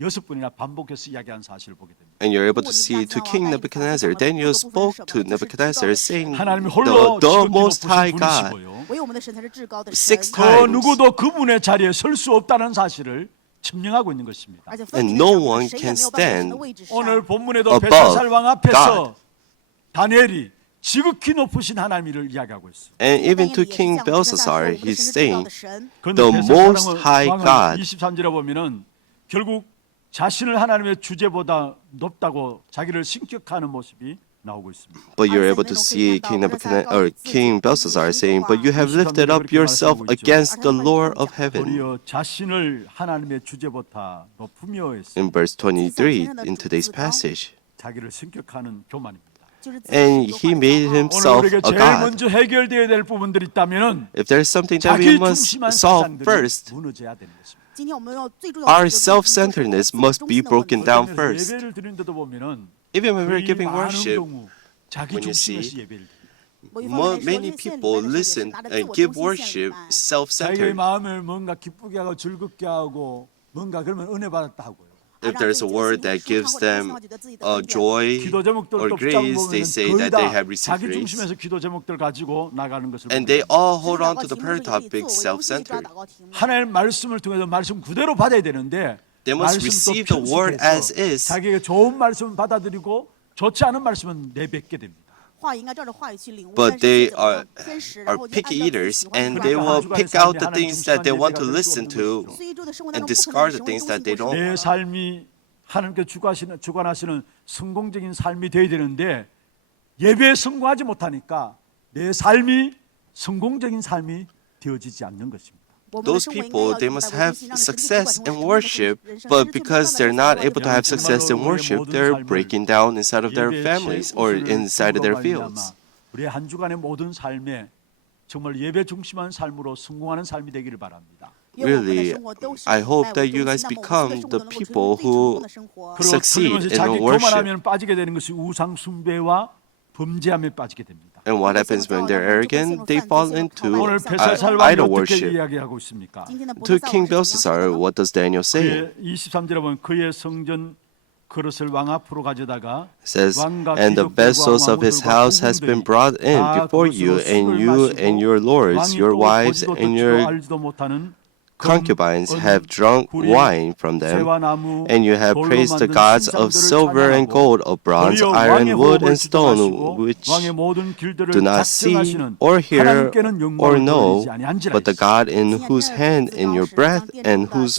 6번이나 반복해서 이야기한 사실을 보게 됩니다. And you're able to see to King Nebuchadnezzar, Daniel spoke to Nebuchadnezzar saying 하나님이 홀로 the 지극히 Most High 높으신 God. 분이시고요. 唯有我们的神才是至高的神。 Six 그 times. 누구도 그분의 자리에 설 수 없다는 사실을 증명하고 있는 것입니다. 而且 And 分明 no 地 one 谁也 can 没有办法在神的 stand 位置上。 오늘 본문에도 above 벨사살 왕 앞에서 God. 다니엘이 지극히 높으신 하나님을 이야기하고 있어요. And even to 但也 King 像我们在说 Belshazzar, 我们的 he's 神是至高 saying 的神。 그런데 The 벨사살 Most 왕은 High God. 23절에 보면은 결국 자신을 하나님의 주제보다 높다고 자기를 신격화하는 모습이 나오고 있습니다. But you're able to see King Nebuchadnezzar or King Belshazzar saying, "But you have lifted up yourself against the Lord of heaven." 도리어 자신을 하나님의 주제보다 높으며 했어요. In verse 23 in today's passage, 자기를 신격화하는 교만입니다. 就是自己 and 说话 he 的 made 骄傲 himself 오늘 우리가 a 제일 god. 먼저 해결되어야 될 부분들이 있다면은 If there is something that we 자기 must 중심한 solve 사상들이 first, 무너져야 되는 것입니다. 今天我们要最重要的 our 一个问题就是我们 self-centeredness 自己 must 中 be 心的问题 broken down 그래서 first. 예배를 드리는데도 보면은 Even when we're 거의 giving 많은 worship, 경우 자기 when you 중심에서 see 예배를 드립니다. many people listen and give worship 자기의 self-centered. 마음을 뭔가 기쁘게 하고 즐겁게 하고 뭔가 그러면 은혜 받았다 하고요. If there's a word that gives them joy 기도 or 제목들도 grace, they say that they have received 자기 grace. 중심에서 기도 제목들 가지고 나가는 것을 And 보게 they 됩니다. all hold on to the prayer topics self-centered. 하나님 말씀을 통해서 말씀 그대로 받아야 되는데 They must 말씀도 receive the word as 편식해서 is. 자기에게 좋은 말씀은 받아들이고 좋지 않은 말씀은 내뱉게 됩니다. But they are picky eaters, and they will pick out the things that they want to listen to and discard the things that they don't. 내 삶이 하나님께 주관하시는 성공적인 삶이 되어야 되는데 예배에 성공하지 못하니까 내 삶이 성공적인 삶이 되어지지 않는 것입니다. Those people, they must have success in worship, but because they're not able to have success in worship, they're breaking down inside of their families or inside of their fields. 우리의 한 주간의 모든 삶에 정말 예배 중심한 삶으로 성공하는 삶이 되기를 바랍니다. Really, I hope that you guys become the people who 그리고 succeed 틀림없이 in 자기 worship. 교만하면 빠지게 되는 것이 우상 숭배와 범죄함에 빠지게 됩니다. And what happens when they're arrogant? They fall into 오늘 벨사살왕이 idol 어떻게 worship. 이야기하고 있습니까? To King Belshazzar, what does Daniel say? 그의 23절에 보면 그의 성전 그릇을 왕 앞으로 가져다가 It says, 왕과 and the 귀족들과 vessels of his 왕후들과 house has been brought in 다 before 그것으로 you, and 술을 you 마시고 and your lords, 왕이 your 또 wives, 보지도 and 듣지도 your 알지도 못하는 concubines 금, have 은, drunk 구리, wine from them, 쇠와 나무, and you have 돌로 praised the 만든 gods of 신상들을 silver and 찬양하고 gold, of bronze, 도리어 iron, 왕의 wood, 호흡을 and stone, 지도하시고 which 왕의 모든 길들을 do not see 작정하시는 or hear 하나님께는 or 영광을 know, 돌리지 아니한지라 but the God in whose hand in your breath and whose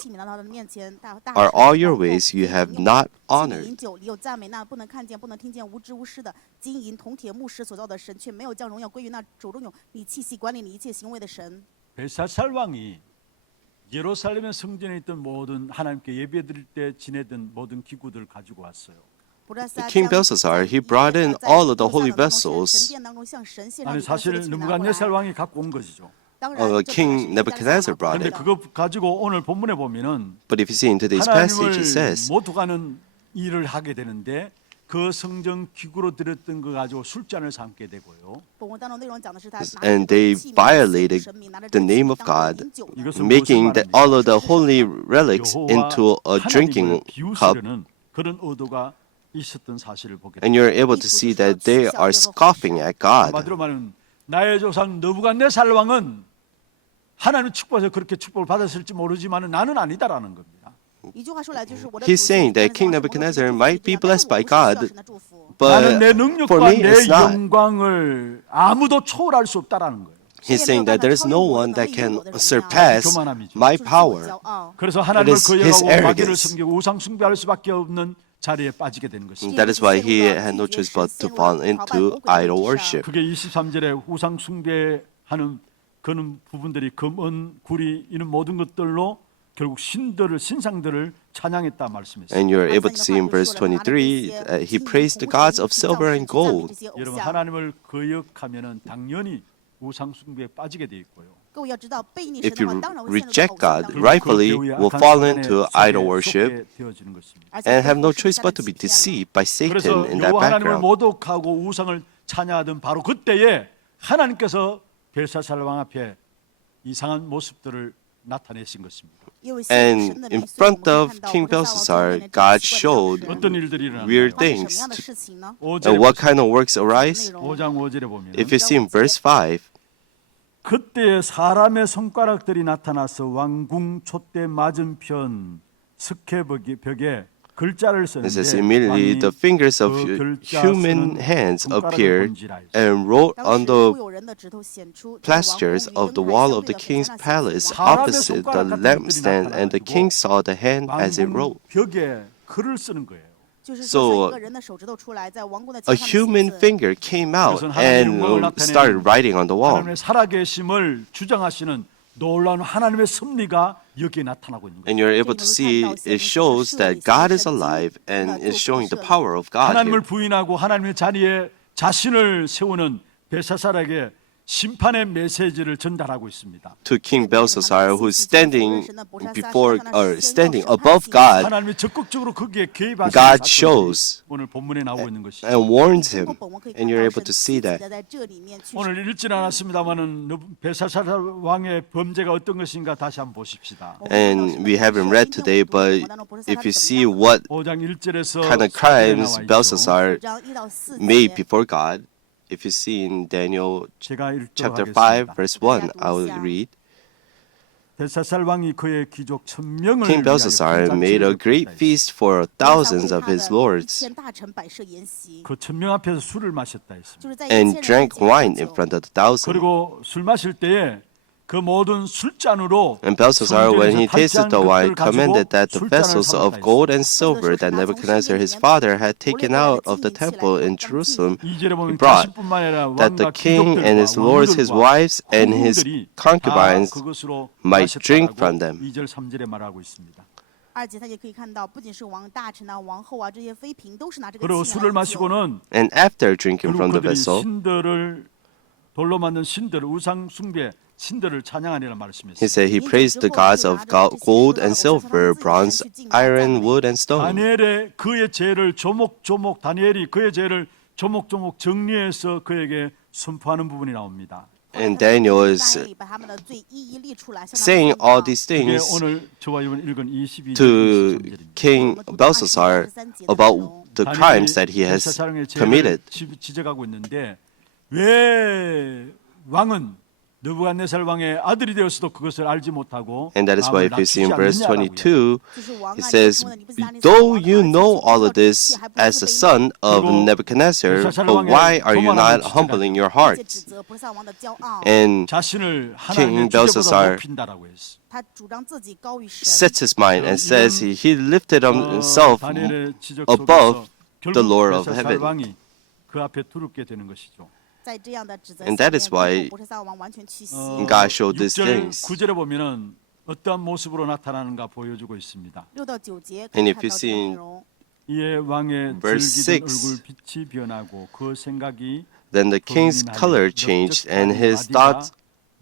are all your ways you have not honored. 里有赞美那不能看见、不能听见、无知无识的金银铜铁木石所造的神，却没有将荣耀归于那手中有你气息管理你一切行为的神。 벨사살 왕이 예루살렘의 성전에 있던 모든 하나님께 예배드릴 때 지내던 모든 기구들을 가지고 왔어요. King Belshazzar, he brought in all of the holy vessels. 아니 사실 느부갓네살 왕이 갖고 온 것이죠. King Nebuchadnezzar brought 그런데 it. 그거 가지고 오늘 본문에 보면은 But if you see in today's passage, it 하나님을 says, 못 가는 일을 하게 되는데 그 성전 기구로 드렸던 거 가지고 술잔을 삼게 되고요. and they violated the name of God, 이것은 making 무엇을 all 말합니까? of the holy relics into a drinking cup. 비웃으려는 그런 의도가 있었던 사실을 보게 And 됩니다. you're able to see that they are scoffing at God. 한마디로 말하면 나의 조상 느부갓네살 왕은 하나님 축복해서 그렇게 축복을 받았을지 모르지만 나는 아니다라는 겁니다. He's saying that King Nebuchadnezzar might be blessed by God, 나는 내 but for 능력과 me, 내 it's not. 영광을 아무도 초월할 수 없다라는 거예요. He's saying that there is no one that can surpass my power. 그래서 하나님을 is his 거역하고 마귀를 arrogance. 섬기고 우상 숭배할 수밖에 없는 자리에 빠지게 되는 것입니다. That is why he had no choice but to fall into idol worship. 그게 23절에 우상 숭배하는 그런 부분들이 금, 은, 구리 이런 모든 것들로 결국 신상들을 찬양했다 말씀했어요. And you're able to see in verse 23 that he praised the gods of silver and gold. 여러분 하나님을 거역하면은 당연히 우상 숭배에 빠지게 돼 있고요. If you reject God, rightfully will fall into idol worship and have no choice but to be deceived by Satan 그래서 in that 여호와 하나님을 background. 모독하고 우상을 찬양하던 바로 그때에 하나님께서 벨사살 왕 앞에 이상한 모습들을 나타내신 것입니다. And in front of King Belshazzar, God showed 어떤 일들이 일어나요? weird things. 5절에 And what kind of works arise? 5장 5절에 보면 If you see in verse 5, 그때 사람의 손가락들이 나타나서 왕궁 촛대 맞은편 스케벽에 글자를 it says 썼는데 immediately the fingers of 그 글자 human 쓰는 hands 손가락을 appeared 건지라 했어요. and wrote on the plasters plasters of the wall of the king's palace opposite the lampstand, and the king saw the hand as it 왕궁 wrote. 벽에 글을 쓰는 거예요. So a human finger came out and started writing on the wall. 하나님의 살아계심을 주장하시는 놀라운 하나님의 섭리가 여기에 나타나고 있는 거예요. And you're able to see it shows that God is alive and is showing the power of God 하나님을 here. 부인하고 하나님의 자리에 자신을 세우는 벨사살에게 심판의 메시지를 전달하고 있습니다. to King Belshazzar, who's standing before or standing above God. 하나님이 적극적으로 거기에 개입하시는 God 사건이 shows 오늘 본문에 나오고 있는 것이죠. and warns him, and you're able to see that. 오늘 읽진 않았습니다만은 벨사살 왕의 범죄가 어떤 것인가 다시 한번 보십시다. And we haven't read today, but if you see what 5장 1절에서 kind of crimes Belshazzar made before God, if you see in Daniel 제가 읽도록 chapter 5, 하겠습니다. verse 1, I will read. 벨사살 왕이 그의 귀족 1000명을 King Belshazzar made a great feast for thousands of his lords 그 1000명 앞에서 술을 마셨다 했습니다. and drank wine in front of the thousand. 그리고 술 마실 때에 그 모든 술잔으로 And Belshazzar, when he tasted the wine, 가지고 commanded that the 술잔을 vessels of 삼았다 gold 했습니다. and silver that Nebuchadnezzar his father had taken out of the temple in Jerusalem, 2절에 he 보면 brought, 자신뿐만 아니라 that the 왕과 king and his lords, his 귀족들과 wives, and his 후궁들이 concubines 다 그것으로 might drink 마셨다라고 from them. 2절 3절에 말하고 있습니다. 2节他也可以看到，不仅是王大臣啊、王后啊这些妃嫔，都是拿这个 그리고 器 술을 来饮酒。 마시고는 And after drinking 결국 from the 그들이 vessel, 신들을 돌로 만든 신들을 우상 숭배 신들을 찬양하리라 he 말씀했습니다. said he praised the gods of gold and silver, bronze, iron, wood, and stone. 다니엘의 그의 죄를 조목조목 다니엘이 그의 죄를 조목조목 정리해서 그에게 선포하는 부분이 나옵니다. And Daniel is 大卫把他们的罪一一列出来，向他们 saying 宣 all 告 these 그게 things 오늘 저와 이번 읽은 22절 to 23절입니다. King Belshazzar about the crimes that he has committed. 지적하고 있는데 왜 왕은 느부갓네살 왕의 아들이 되었어도 그것을 알지 못하고 And that is why if you see in verse 낳지 22, 就是王 it 啊， says, 你问你不是拿那 though 王的 you 儿子 know 去 all of 做 this 这些，还不 as 是 the 被 son of 그리고 Nebuchadnezzar, 벨사살 but 왕의 why are you 교만함을 not humbling your 并且 hearts? 指责不是王的骄傲， And 자신을 King 하나님의 주제보다 Belshazzar 높인다라고 했어. 他主张自己高于神。 sets his mind and says he lifted himself 다니엘의 지적 above 속에서 the Lord 결국 of 벨사살 heaven. 왕이 그 앞에 두렵게 되는 것이죠. 在这样的指责 And 下 that 面， is why 伯特撒王完全屈膝。 God showed these 6절, things. 9절에 보면은 어떠한 모습으로 나타나는가 보여주고 있습니다. 6到9节可 And 以 if 看 you 到这 see 个 in 内容。 이에 왕의 Verse 즐기던 6, 얼굴 빛이 변하고 그 생각이 Then the king's color changed, and his thoughts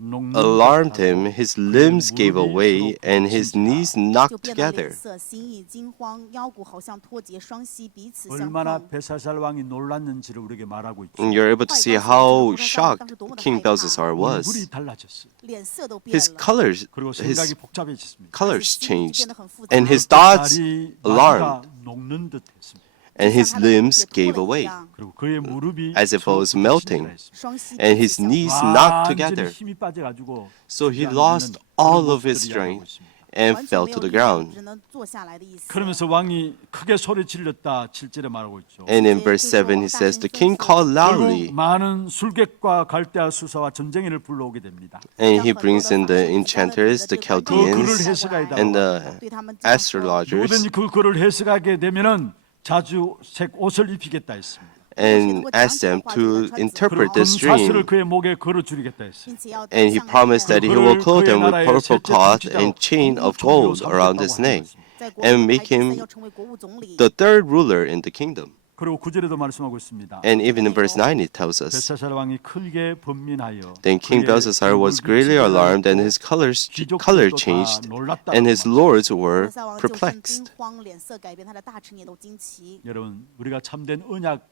alarmed him. His limbs gave away, and his knees 就 knocked 变得脸 together. 色，心意惊慌，腰骨好像脱节，双膝彼此相 얼마나 碰。 벨사살 왕이 놀랐는지를 우리에게 말하고 있죠. And you're able to see how shocked King Belshazzar 얼굴이 was. 달라졌어요. 脸色都变 His 了， colors, 그리고 his 생각이 복잡해졌습니다. colors 心意就 changed, 变得很复杂， and his thoughts 다리 alarmed, 마디가 녹는 듯했습니다. 就 and 像 his 他的骨 limbs 也脱 gave 了一 away, 样， 그리고 그의 무릎이 as if it was 서로 melting, 부딪힌다 했습니다. 双膝 and 彼 his 此相 knees 碰， knocked 완전히 together. 힘이 빠져가지고 So he 서지 lost 않는 all 그런 of his 모습들이 나오고 strength 있습니다. and 完全 fell 没 to 有 the 力量， ground. 只能坐下来的意思。 그러면서 왕이 크게 소리 질렀다 7절에 말하고 있죠. And in verse 7, he says, the king called loudly, 결국 많은 술객과 갈대아 수사와 전쟁이를 불러오게 됩니다. and he brings in the enchanters, the 글을 Chaldeans, 해석하다 and the 对他们这样说 astrologers, 누구든지 그 글을 해석하게 되면은 자주색 옷을 입히겠다 했습니다. and asked them to interpret 그리고 this 금사슬을 dream. 그의 목에 걸어주리겠다 했어요. 并且要 And he 向来 promised that he will clothe him with purple 셋째 cloth 통치자로 and chain of 국무총리로 gold around 삼겠다고 his 하는 neck, 것입니다. 在国 and 中 make 排第三 him 要成为国务总理。 the third ruler in the kingdom. 그리고 9절에도 말씀하고 있습니다. And even in verse 9, it tells us, 벨사살 왕이 크게 번민하여 then King 그의 Belshazzar was 얼굴 greatly 빛이 alarmed, and 변하였고 his color 귀족들도 다 changed, 놀랐다고 and his 말합니다. lords 伯 were 特撒王就甚 perplexed. 惊慌，脸色改变，他的大臣也都惊奇。 여러분, 우리가 참된 언약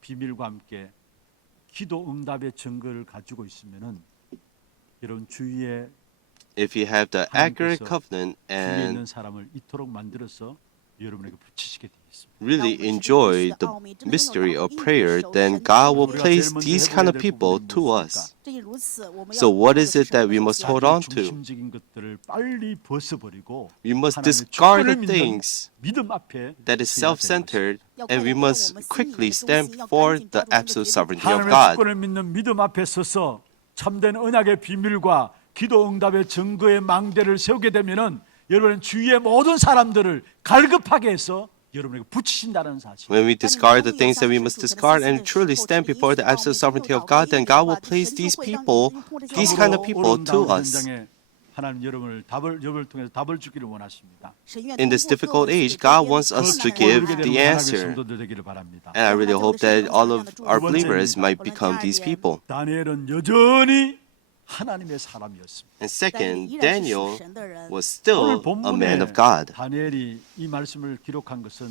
비밀과 함께 기도 응답의 증거를 가지고 있으면은 여러분 주위에 If you have the accurate covenant 주위에 and 있는 사람을 이토록 만들어서 여러분에게 붙이시게 되어 있습니다. really enjoy the mystery of prayer, then God will place these kind of people to us. 正因如此，我们要 So what is it 靠着 that we 神的 must 力 hold 量 on to? 중심적인 것들을 빨리 벗어버리고 We must 하나님의 discard the 주권을 믿는 things 믿음 앞에 that is 서야 되는 self-centered, 것입니다. and we must quickly stand for the absolute sovereignty of 하나님의 God. 주권을 믿는 믿음 앞에 서서 참된 언약의 비밀과 기도 응답의 증거의 망대를 세우게 되면은 여러분은 주위의 모든 사람들을 갈급하게 해서 여러분에게 붙이신다는 사실. When we discard the things that we must discard and truly stand before the absolute sovereignty of God, then God will place these people, these kind of people to us. 현장에 하나님 여러분을 통해서 답을 주기를 원하십니다. In this difficult age, God wants us to give the answer. 성도들 되기를 바랍니다. And I really hope that all of our believers might become these people. 다니엘은 여전히 하나님의 사람이었습니다. And 但 second, 依然是 Daniel 属神的人。 was 오늘 still a man 본문에 of God. 다니엘이 이 말씀을 기록한 것은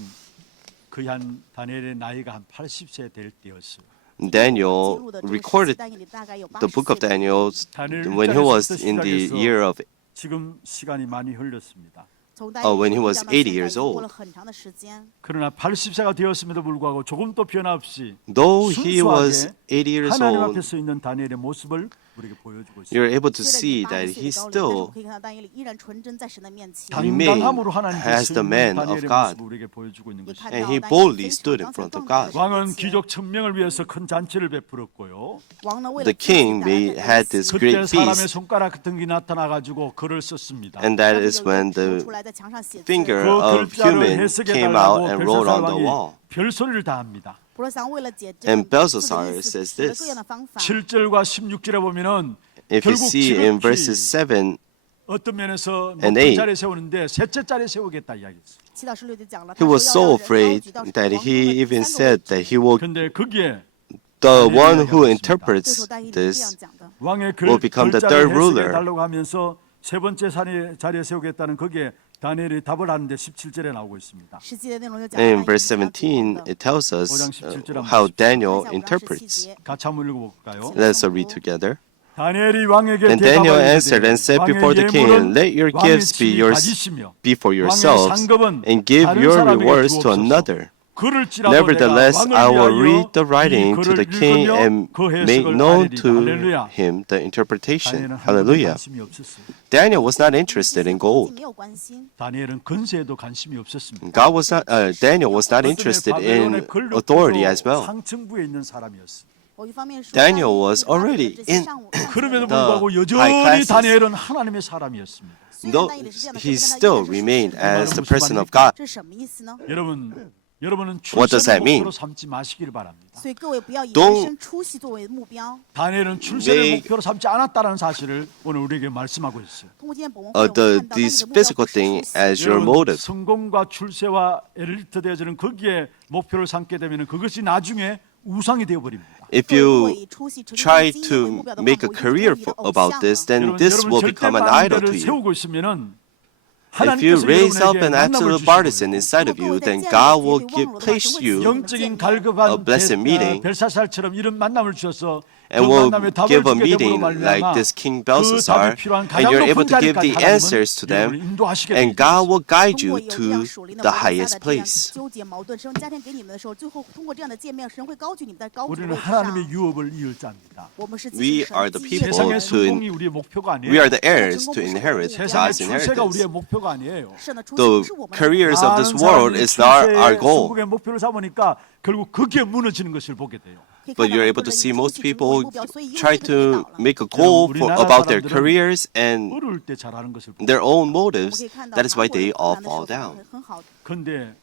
거의 한 다니엘의 나이가 한 80세 될 때였어요. Daniel 记录的这个时期 recorded 但以理大概有 the book of 80岁的 Daniel 다니엘 when he was in the 시작해서 year of 지금 시간이 많이 흘렀습니다. 从 when he 大 was 到 80现在 years 过 old. 了很长的时间。 그러나 80세가 되었음에도 불구하고 조금도 변화 없이 Though he was 순수하게 80 years 하나님 앞에 old, 서 있는 다니엘의 모습을 우리에게 보여주고 있습니다. you're able to 虽然 see 以 that 80岁 he 的高龄，但是我 still 可以看到但以理依然纯真在神的面前。 remained 당당함으로 하나님 앞에 as 서 the 있는 man of 다니엘의 God. 모습을 우리에게 보여주고 있는 也 것입니다. 看 And 到 he 但以理 boldly 非 stood 常 in 刚强 front of 壮胆 God. 的 왕은 神 귀족 1000명을 위해서 큰 잔치를 베풀었고요. 王呢为了 The 自己 king 带来 made, 的 had 恩 this 赐 great 그때 사람의 feast, 손가락 같은 게 나타나가지고 글을 썼습니다. and that 上面 is 有一个 when 指 the 出来在墙上写字。 finger 그 of 글자를 human 해석해 came out 달라고 and wrote 벨사살 on the 왕이 wall. 별소리를 다 합니다. 伯罗桑为了解这 And 个字的 Belshazzar 意思， says 使了 this. 各样的方法。 7절과 16절에 보면은 If you 결국 see in verses 지극히 7, 어떤 면에서 And 높은 eight. 자리에 세우는데 셋째 자리에 세우겠다 이야기했어요. 7到16就讲了， he was 他 so 说要让人高 afraid 举到 that 王中 he 的第 even 三个 said 位置。 that he will, 근데 거기에 the one 이야기하고 who 있습니다. 这时 interprets 候但以理这样 this 讲的。 왕의 will become the third 글자를 ruler. 해석해 달라고 하면서 세 번째 자리에 세우겠다는 거기에 다니엘이 답을 하는데 17절에 나오고 있습니다. 实际的内容就讲 And 了 in verse 17, it tells us how Daniel interprets. 같이 한번 읽어볼까요? Let's read together. 다니엘이 왕에게 And Daniel 대답하여 answered and said 왕의 before the king, 예물은 let your 왕의 gifts be 친히 yours 가지시며 be for 왕의 yourselves, 상급은 and give 다른 your 사람에게 rewards to 주옵소서. another. 그럴지라도 Nevertheless, 내가 I 왕을 will 위하여 read the 이 writing to the 글을 king 읽으며 and 그 make 해석을 known 알리리다. to 할렐루야. him the interpretation. 다니엘은 하나님께 Hallelujah. 관심이 없었어요. Daniel was not interested in gold. 没有关心。 다니엘은 근세에도 관심이 없었습니다. God was not. Daniel was not interested in authority as well. 상층부에 있는 사람이었어요. 某一方面说， Daniel 但以理 was 他的 already 这些 in 上午 그럼에도 The 불구하고 high 여전히 classes. 다니엘은 하나님의 사람이었습니다. 虽然 Though 但以理是这样的 he 身份，但他依 still 然是属 remained 神的。 as the person of God. 这是什么意思呢？ 여러분은 What does that 출세를 mean? 목표로 삼지 마시기를 바랍니다. 所以各位不要以 Don't 人生出息作为目标。 다니엘은 출세를 Make- 목표로 삼지 않았다는 사실을 오늘 우리에게 말씀하고 있어요. 通过今天本文会，我们看到当你的 These 目标不 physical 是 thing 出息。 as your motive. 성공과 출세와 엘리트 대전은 거기에 목표를 삼게 되면 그것이 나중에 우상이 되어 버립니다. If 各位如果 you 以出息成 try 功经营为目 to 标的话， make a 我一定 career 是你的偶 about 像 this, 了。 then this will 절대 become an idol to 반대를 you. 세우고 있으면은 If you 하나님께서 raise up 여러분에게 an 만남을 absolute 주시고 partisan inside of you, then God will place you 영적인 a 갈급한 blessed meeting 벨사살처럼 이런 만남을 주셔서 그 and will 만남에 답을 give a 주게 meeting 됨으로 like 말미암아 this King 그 답이 Belshazzar, 필요한 and 가장 you're able 높은 to give 자리까지 the answers to 하나님은 them, 여러분을 인도하시게 and 되죠. God will guide 通过 you 有这样 to 属灵的 the 王家 highest 的这样 place. 纠结矛盾，神加添给你们的时候，最后通过这样的见面，神会高举你们在高处的 우리는 位置 하나님의 上。 유업을 이을 자입니다. 我们是 We 继承 are 神 the 基业 people 세상의 的人。 to 성공이 우리의 목표가 We are 아니에요. the heirs to inherit 세상의 God's 출세가 inheritance. 우리의 목표가 아니에요. 神的出息 The 不是我们的 careers of this 많은 world 사람들이 is not our 출세의 goal. 성공의 목표를 삼으니까 결국 거기에 무너지는 것을 보게 돼요. 可以 But 看到 you're 很 able 多 to 人以 see 出 most 息成为 people 目标，所以因为 try 这个跌倒 to 了。 make a goal 우리나라 about their 사람들은 careers and 어려울 때 잘하는 것을 보고 their own 我们 motives. 可以看到 That is 韩 why 国 they 人 all 困难的时 fall 候 down. 很好， 근데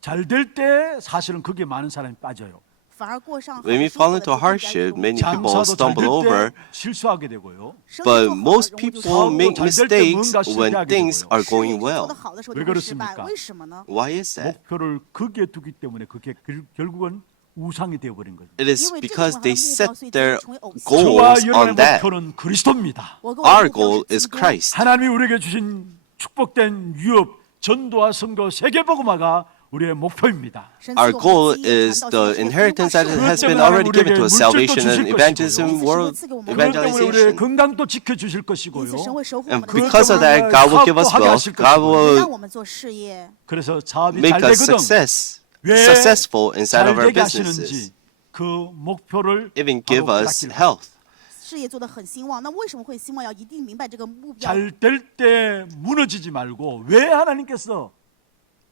잘 될 때 사실은 거기에 많은 사람이 빠져요. 反而过上好 When we 生 fall 活的 into 就更加 hardship, 容易 many people 장사도 잘 stumble 될 over. 때 실수하게 되고요.生意 But 做好了 most 容易就 people 失 make 잘될 때 mistakes 뭔가 when 실패하게 things 되고요. are 事业 going 做 well. 得好的时候 왜 就会失败， 그렇습니까? 为什么呢？ Why is that? 목표를 거기에 두기 때문에 그게 결국은 우상이 되어버린 거죠. It is 因为这个 because 是我们 they 的目 set 标，所以 their 成为偶像。 goals 저와 on 여러분의 that. 목표는 그리스도입니다. 我跟我的 Our 目标 goal 是 is 基督。 Christ. 하나님이 우리에게 주신 축복된 유업, 전도와 선거, 세계복음화가 우리의 목표입니다. 神 Our 赐我 goal 们基业 is 传道 the 宣教 inheritance that 福音化 has 社 been会 already given to us, salvation and evangelism, world 그것 때문에 우리의 evangelization. 건강도 지켜주실 因此 것이고요. 神会守护我 And 们的 because of 健 that, 康， God will give us 사업도 하게 wealth. 하실 God 让 will 我们做事业。 그래서 사업이 make 잘 us 되거든 successful 왜 inside of our 잘 되게 businesses. 하시는지 그 목표를 Even 바로 give us 깨닫기를 health. 事业做得很兴旺，那为什么会兴旺？要一定明白这个目标。 잘 될 때 무너지지 말고 왜 하나님께서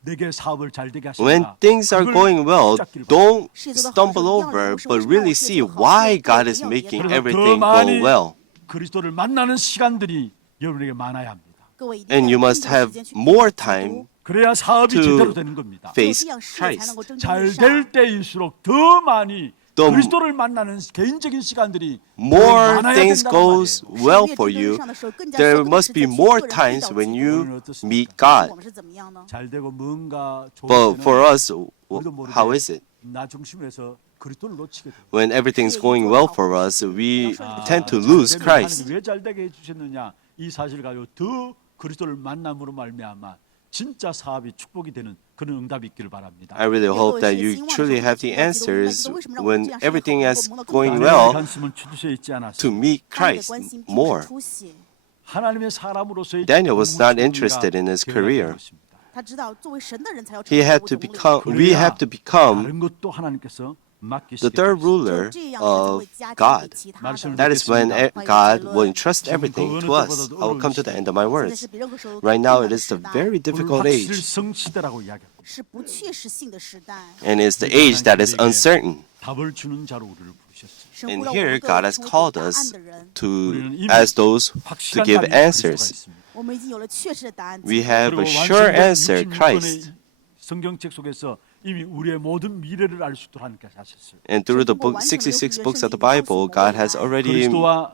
내게 사업을 잘 되게 When 하시는가? things are 그걸 going well, 붙잡기를 바랍니다. don't 事业做得好的时 stumble 候，一样 over, 的不是 but 为什么 really 我事 see 业做得好， why 要 God 不 is 要 making 跌倒。 그래서 더 everything go 많이 well. 그리스도를 만나는 시간들이 여러분에게 많아야 합니다. 各位一定 And you 要有 must 更多 have 时间去 more 基督 time 그래야 사업이 to 제대로 되는 겁니다. 只有 face 这样事业才 Christ. 能够真正 잘 的 될 上。 때일수록 더 많이 the 그리스도를 만나는 개인적인 시간들이 more 많아야 things 된다는 goes 말이에요. well for you, there must be more times when you meet God. 我们是怎么样呢？ 잘 되고 뭔가 좋을 But 때는 for us, 우리도 모르게 how is it? 나 중심으로 해서 그리스도를 놓치게 돼요. When everything's going well for us, we tend to lose Christ. 왜잘 되게 해주셨느냐 이 사실을 가지고 더 그리스도를 만남으로 말미암아 진짜 사업이 축복이 되는 그런 응답이 있기를 바랍니다. I really hope that you truly have the answers when everything is going well 관심은 주두에 있지 않았어. to meet 他的 Christ 关心并不 more. 是出血， 하나님의 사람으로서의 Daniel was not 공무원과 interested in his career. 그것입니다. 他知道作为神的人才要成 He 为 had 国 to 中领 become. 袖。 We have to become 다른 것도 하나님께서 the 맡기시게 third 되었습니다. ruler 这样他才 of 会加添 God. 其他的。 That is when God will entrust everything to us. I will come to the end of my 现在 words. 是比任何时候 Right 更 now, 难 it 的 is 时 the 代， very difficult age, 불확실성 시대라고 이야기합니다. 是不确实性的时代。 and it's the age that is uncertain. 답을 주는 자로 우리를 부르셨어요. 神 And 呼召我 here, 们 God 各 has 成为 called 答案 us 的人。 to 우리는 이미 as those to 확실한 give 답이 그리스도가 answers. 있습니다. 我们已经有了确实的答案。 We have 그리고 a sure 완성된 answer, 66권의 Christ. 성경책 속에서 이미 우리의 모든 미래를 알 수 있도록 하나님께서 하셨어요. And through the book, 66 books of the Bible, God has already 그리스도와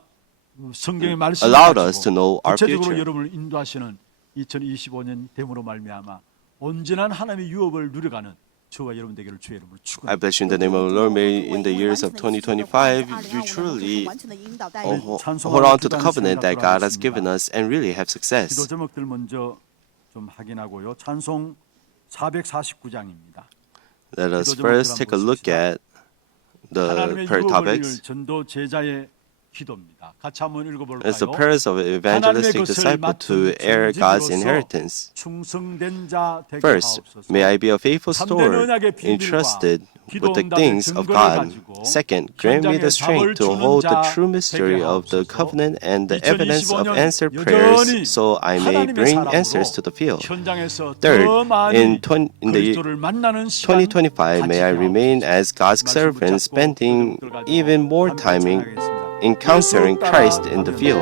성경의 말씀을 allowed us to 가지고 know our 구체적으로 future. 여러분을 인도하시는 2025년 됨으로 말미암아 온전한 하나님의 유업을 누려가는 저와 여러분 되기를 주의 이름으로 I 축원합니다. bless you in the name of the Lord. May in the years of 2025, you truly hold on to the covenant that God has given us and really have 기도 success. 제목들 먼저 좀 확인하고요. 찬송 449장입니다. Let us first take a look at the 하나님의 prayer 유업을 topics. 이룰 전도 제자의 기도입니다. 같이 한번 읽어볼까요? It's the prayers of an evangelistic disciple to heir God's inheritance. 충성된 자 되게 First, 하옵소서. may I be a faithful 참된 steward, 언약의 비밀과 entrusted 기도 with the 응답의 things of 증거를 God. 가지고 Second, grant me the strength to hold the true mystery of the covenant and the evidence of answered prayers, so I may bring answers to the field. 현장에서 Third, 더 많이 in the 그리스도를 만나는 시간 2025, may I 가지게 remain 하옵소서. as God's 말씀 servant, 붙잡고 spending 그들을 가지고 even more 함께 time 찬양하겠습니다. encountering Christ in the field.